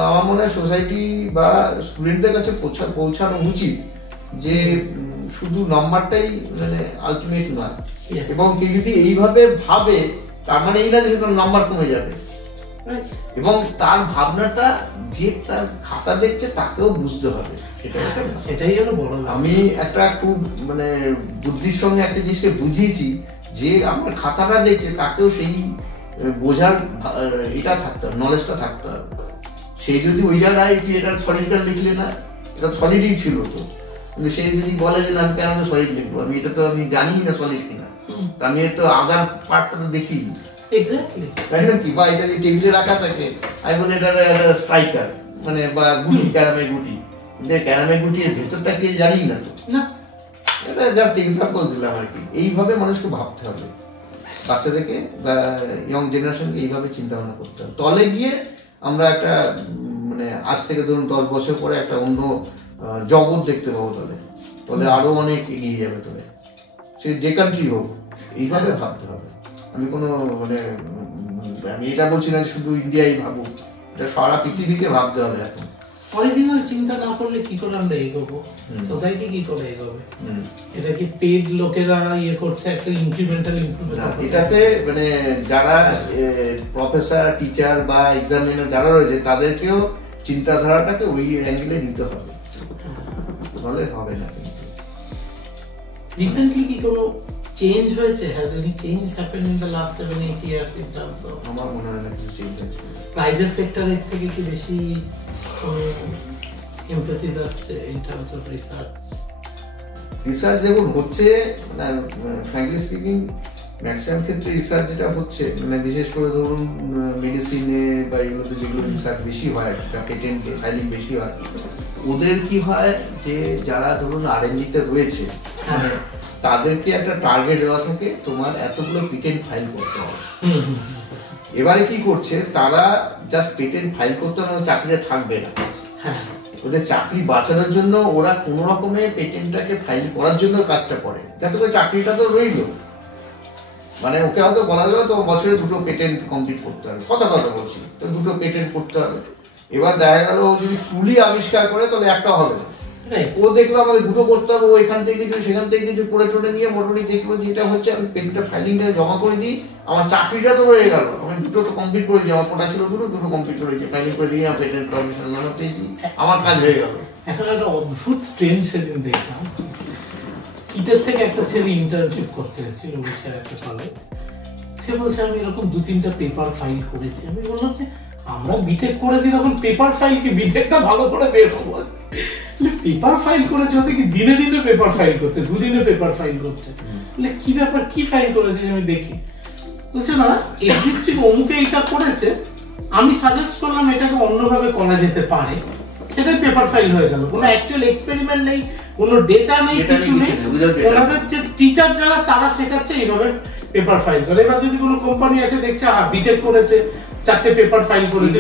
আমার মনে হয় সোসাইটি বা স্টুডেন্টদের কাছে পৌঁছানো উচিত, যে শুধু নাম্বারটাই মানে আলটিমেট নয়, এবং কেউ যদি এইভাবে ভাবে তার মানে এই না যে নাম্বার কমে যাবে, এবং তার ভাবনাটা যে তার খাতা দেখছে তাকেও বুঝতে হবে, সেটাই হলো বড়। আমি একটা খুব মানে বুদ্ধির সঙ্গে একটা জিনিসকে বুঝিয়েছি যে আমার খাতাটা দেখছে তাকেও সেই বোঝার এটা থাকতে হবে, নলেজটা থাকতে হবে। সে যদি ওই জায়গায় তুই এটা সলিডটা লিখলে না, এটা সলিডই ছিল তো, কিন্তু সে যদি বলে যে না আমি কেন সলিড লিখবো, আমি এটা তো আমি জানি না সলিড কিনা, আমি তো আদার পার্টটা তো দেখিনি, তাই না কি? বা এটা যদি টেবিলে রাখা থাকে, আমি বলি এটা একটা স্ট্রাইকার মানে বা গুটি, ক্যারামে গুটি, যে ক্যারামে গুটির ভেতরটা কি জানি না তো, এটা জাস্ট এক্সাম্পল দিলাম আর কি। এইভাবে মানুষকে ভাবতে হবে, বাচ্চাদেরকে বা ইয়ং জেনারেশনকে এইভাবে চিন্তা ভাবনা করতে হবে। তলে গিয়ে আমরা একটা মানে আজ থেকে ধরুন 10 বছর পরে একটা অন্য জগৎ দেখতে পাবো, তলে আরো অনেক এগিয়ে যাবে। তবে সে যে কান্ট্রি হোক এইভাবে ভাবতে হবে। আমি কোনো মানে আমি এটা বলছি না শুধু ইন্ডিয়াই ভাবুক, এটা সারা পৃথিবীকে ভাবতে হবে এখন। অরিজিনাল চিন্তা না করলে কি করে আমরা এগোবো, সোসাইটি কি করে এগোবে? এটা কি পেড লোকেরা ইয়ে করছে একটা ইনক্রিমেন্টাল ইমপ্রুভমেন্ট? এটাতে মানে যারা প্রফেসর, টিচার বা এক্সামিনার যারা রয়েছে তাদেরকেও চিন্তাধারাটাকে ওই অ্যাঙ্গেলে নিতে হবে, তাহলে হবে না। কিন্তু রিসেন্টলি কি কোনো চেঞ্জ হয়েছে? Has any change happened in the last 7-8 years in terms of? আমার মনে হয় না কিছু চেঞ্জ হয়েছে। প্রাইভেট সেক্টরের থেকে কি বেশি এমফাসিস আসছে in terms of research? Research দেখুন হচ্ছে, মানে ফ্র্যাঙ্কলি স্পিকিং ম্যাক্সিমাম ক্ষেত্রে রিসার্চ যেটা হচ্ছে, মানে বিশেষ করে ধরুন মেডিসিনে বা এগুলোতে যেগুলো রিসার্চ বেশি হয় বা পেটেন্ট ফাইলিং বেশি হয়, ওদের কি হয় যে যারা ধরুন R&D-তে রয়েছে মানে তাদেরকে একটা টার্গেট দেওয়া থাকে, তোমার এতগুলো পেটেন্ট ফাইল করতে হবে। এবারে কি করছে তারা, জাস্ট পেটেন্ট ফাইল করতে হবে, চাকরিটা থাকবে না। ওদের চাকরি বাঁচানোর জন্য ওরা কোনো রকমে পেটেন্টটাকে ফাইল করার জন্য কাজটা করে, যাতে করে চাকরিটা তো রইল। মানে ওকে হয়তো বলা গেল তো বছরে 2টো পেটেন্ট কমপ্লিট করতে হবে, কথা বলছি, তো 2টো পেটেন্ট করতে হবে। এবার দেখা গেল ও যদি টুলি আবিষ্কার করে তাহলে একটা হবে না, ও দেখলো আমাকে 2টো করতে হবে, ও এখান থেকে কিছু সেখান থেকে কিছু করে টোলে নিয়ে মোটামুটি দেখলো যে এটা হচ্ছে, আমি পেটেন্টটা ফাইলিংটা জমা করে দিই, আমার চাকরিটা তো রয়ে গেল, আমি 2টো তো কমপ্লিট করে দিই, আমার পড়া ছিল 2টো কমপ্লিট করে দিই, ফাইলিং করে দিয়ে আমার পেটেন্ট পারমিশন নামা পেয়েছি, আমার কাজ হয়ে গেল। এখন একটা অদ্ভুত ট্রেন্ড সেদিন দেখলাম, ইটের থেকে একটা ছেলে ইন্টার্নশিপ করতে এসেছিল উড়িষ্যার একটা কলেজ। সে বলছে আমি এরকম 2-3টা পেপার ফাইল করেছি। আমি বললাম যে আমরা বিটেক করেছি তখন পেপার ফাইল কি, বিটেকটা ভালো করে বের হবো, পেপার ফাইল করেছে হতে কি দিনে দিনে পেপার ফাইল করছে, 2 দিনে পেপার ফাইল করছে। কি ব্যাপার, কি ফাইল করেছে আমি দেখি। বলছে না এক্সিস্টিং অমুকে এটা করেছে, আমি সাজেস্ট করলাম এটাকে অন্যভাবে করা যেতে পারে, সেটাই পেপার ফাইল হয়ে গেল। কোনো অ্যাকচুয়াল এক্সপেরিমেন্ট নেই, কোনো ডেটা নেই, কিছু নেই। ওনাদের যে টিচার যারা তারা শেখাচ্ছে এইভাবে পেপার ফাইল করে। এবার যদি কোনো কোম্পানি এসে দেখছে বিটেক করেছে, 4টে পেপার ফাইল করেছে,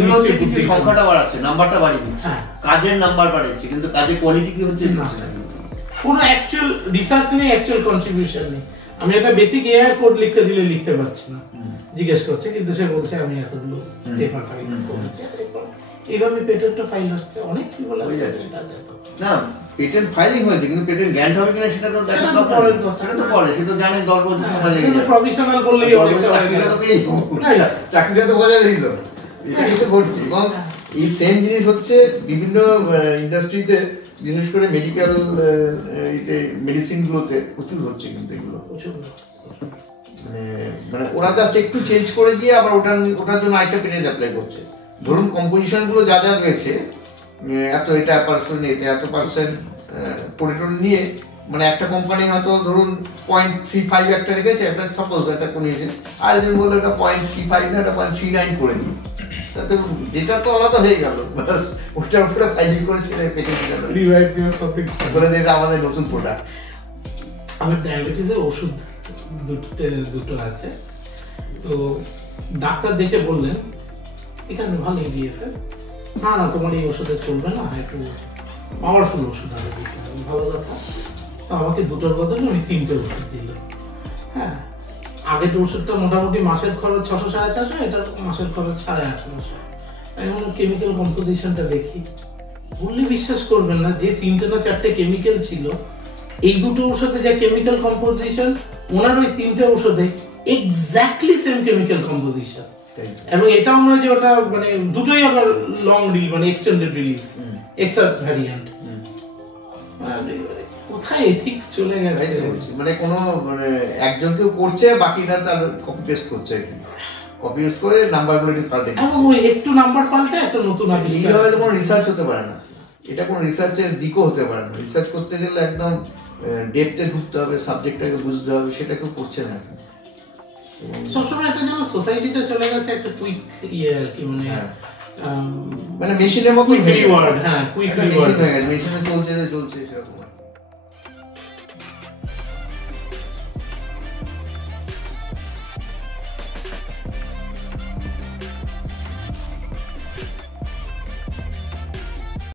সংখ্যাটা বাড়াচ্ছে, নাম্বারটা বাড়িয়ে দিচ্ছে, কাজের নাম্বার বাড়াচ্ছে, কিন্তু কাজের কোয়ালিটি কি হচ্ছে না, কোনো অ্যাকচুয়াল রিসার্চ নেই, অ্যাকচুয়াল কন্ট্রিবিউশন নেই। আমি একটা বেসিক এআই কোড লিখতে দিলে লিখতে পারছি না, জিজ্ঞেস করছে, কিন্তু সে বলছে আমি এতগুলো পেপার ফাইল করেছি। এইভাবে পেটেন্টটা ফাইল হচ্ছে, অনেক ফিবল আছে না, পেটেন্ট ফাইলিং হয়েছে, কিন্তু পেটেন্ট গ্র্যান্ট হবে কিনা সেটা তো দেখা দরকার, সেটা তো পরে, সে তো জানে 10 বছর সময় লেগে যাবে, প্রফেশনাল বললেই চাকরিটা তো পেয়ে চাকরিটা তো বজায় রইল। এটা কিন্তু করছি। এবং এই সেম জিনিস হচ্ছে বিভিন্ন ইন্ডাস্ট্রিতে, বিশেষ করে মেডিকেল মেডিসিন গুলোতে প্রচুর হচ্ছে, কিন্তু এগুলো মানে ওরা জাস্ট একটু চেঞ্জ করে দিয়ে আবার ওটার জন্য আরেকটা পেটেন্ট অ্যাপ্লাই করছে। ধরুন কম্পোজিশন গুলো যা যা রয়েছে, এত এটা পার্সেন্ট, এতে এত পার্সেন্ট পরিটন নিয়ে, মানে একটা কোম্পানি হয়তো ধরুন 0.35 একটা রেখেছে, একটা সাপোজ একটা কমিয়েছে, আর একজন বললো এটা 0.35 না এটা 0.39 করে দিই, তাতে যেটা তো আলাদা হয়ে গেল, ওটার উপরে ফাইলিং করেছিল পেটেন্ট বলে যে এটা আমাদের নতুন প্রোডাক্ট। আমার ডায়াবেটিসের ওষুধ দুটো আছে, তো ডাক্তার দেখে বললেন এখানে ভালো ইডিএফের, না তোমার এই ওষুধে চলবে না, একটু পাওয়ারফুল ওষুধ আগে দিতে হবে। ভালো কথা, তো আমাকে 2টোর বদলে আমি 3টে ওষুধ দিল। হ্যাঁ, আগের ওষুধটা মোটামুটি মাসের খরচ 600-650, এটা মাসের খরচ 850। এখন কেমিক্যাল কম্পোজিশনটা দেখি, বললে বিশ্বাস করবেন না, যে 3টে না 4টে কেমিক্যাল ছিল, এই 2টো ওষুধে যা কেমিক্যাল কম্পোজিশন, ওনার ওই 3টে ওষুধে এক্স্যাক্টলি সেম কেমিক্যাল কম্পোজিশন। এবং এটাও নয় যে ওটা মানে দুটোই আবার লং রিল মানে এক্সটেন্ডেড রিলিজ, এক্সাক্ট ভ্যারিয়েন্ট। কোথায় এথিক্স চলে গেছে তাই তো বলছি, মানে কোনো মানে একজন কেউ করছে বাকিরা তার কপি পেস্ট করছে আর কি, কপি ইউজ করে নাম্বারগুলো একটু পাল্টে এবং দিচ্ছে। ওই একটু নাম্বার পাল্টে একটা নতুন আবিষ্কার। এইভাবে তো কোনো রিসার্চ হতে পারে না, এটা কোনো রিসার্চের দিকও হতে পারে না। রিসার্চ করতে গেলে একদম ডেপথে ঢুকতে হবে, সাবজেক্টটাকে বুঝতে হবে, সেটা কেউ করছে না এখন। সবসময় একটা যেন সোসাইটিটা চলে গেছে একটা কুইক ইয়ে আর কি, মানে হ্যাঁ। মানে মেশিনের মতো কুইক রিওয়ার্ড, হ্যাঁ কুইক রিওয়ার্ড হয়ে গেছে, মেশিনে চলছে সেরকম।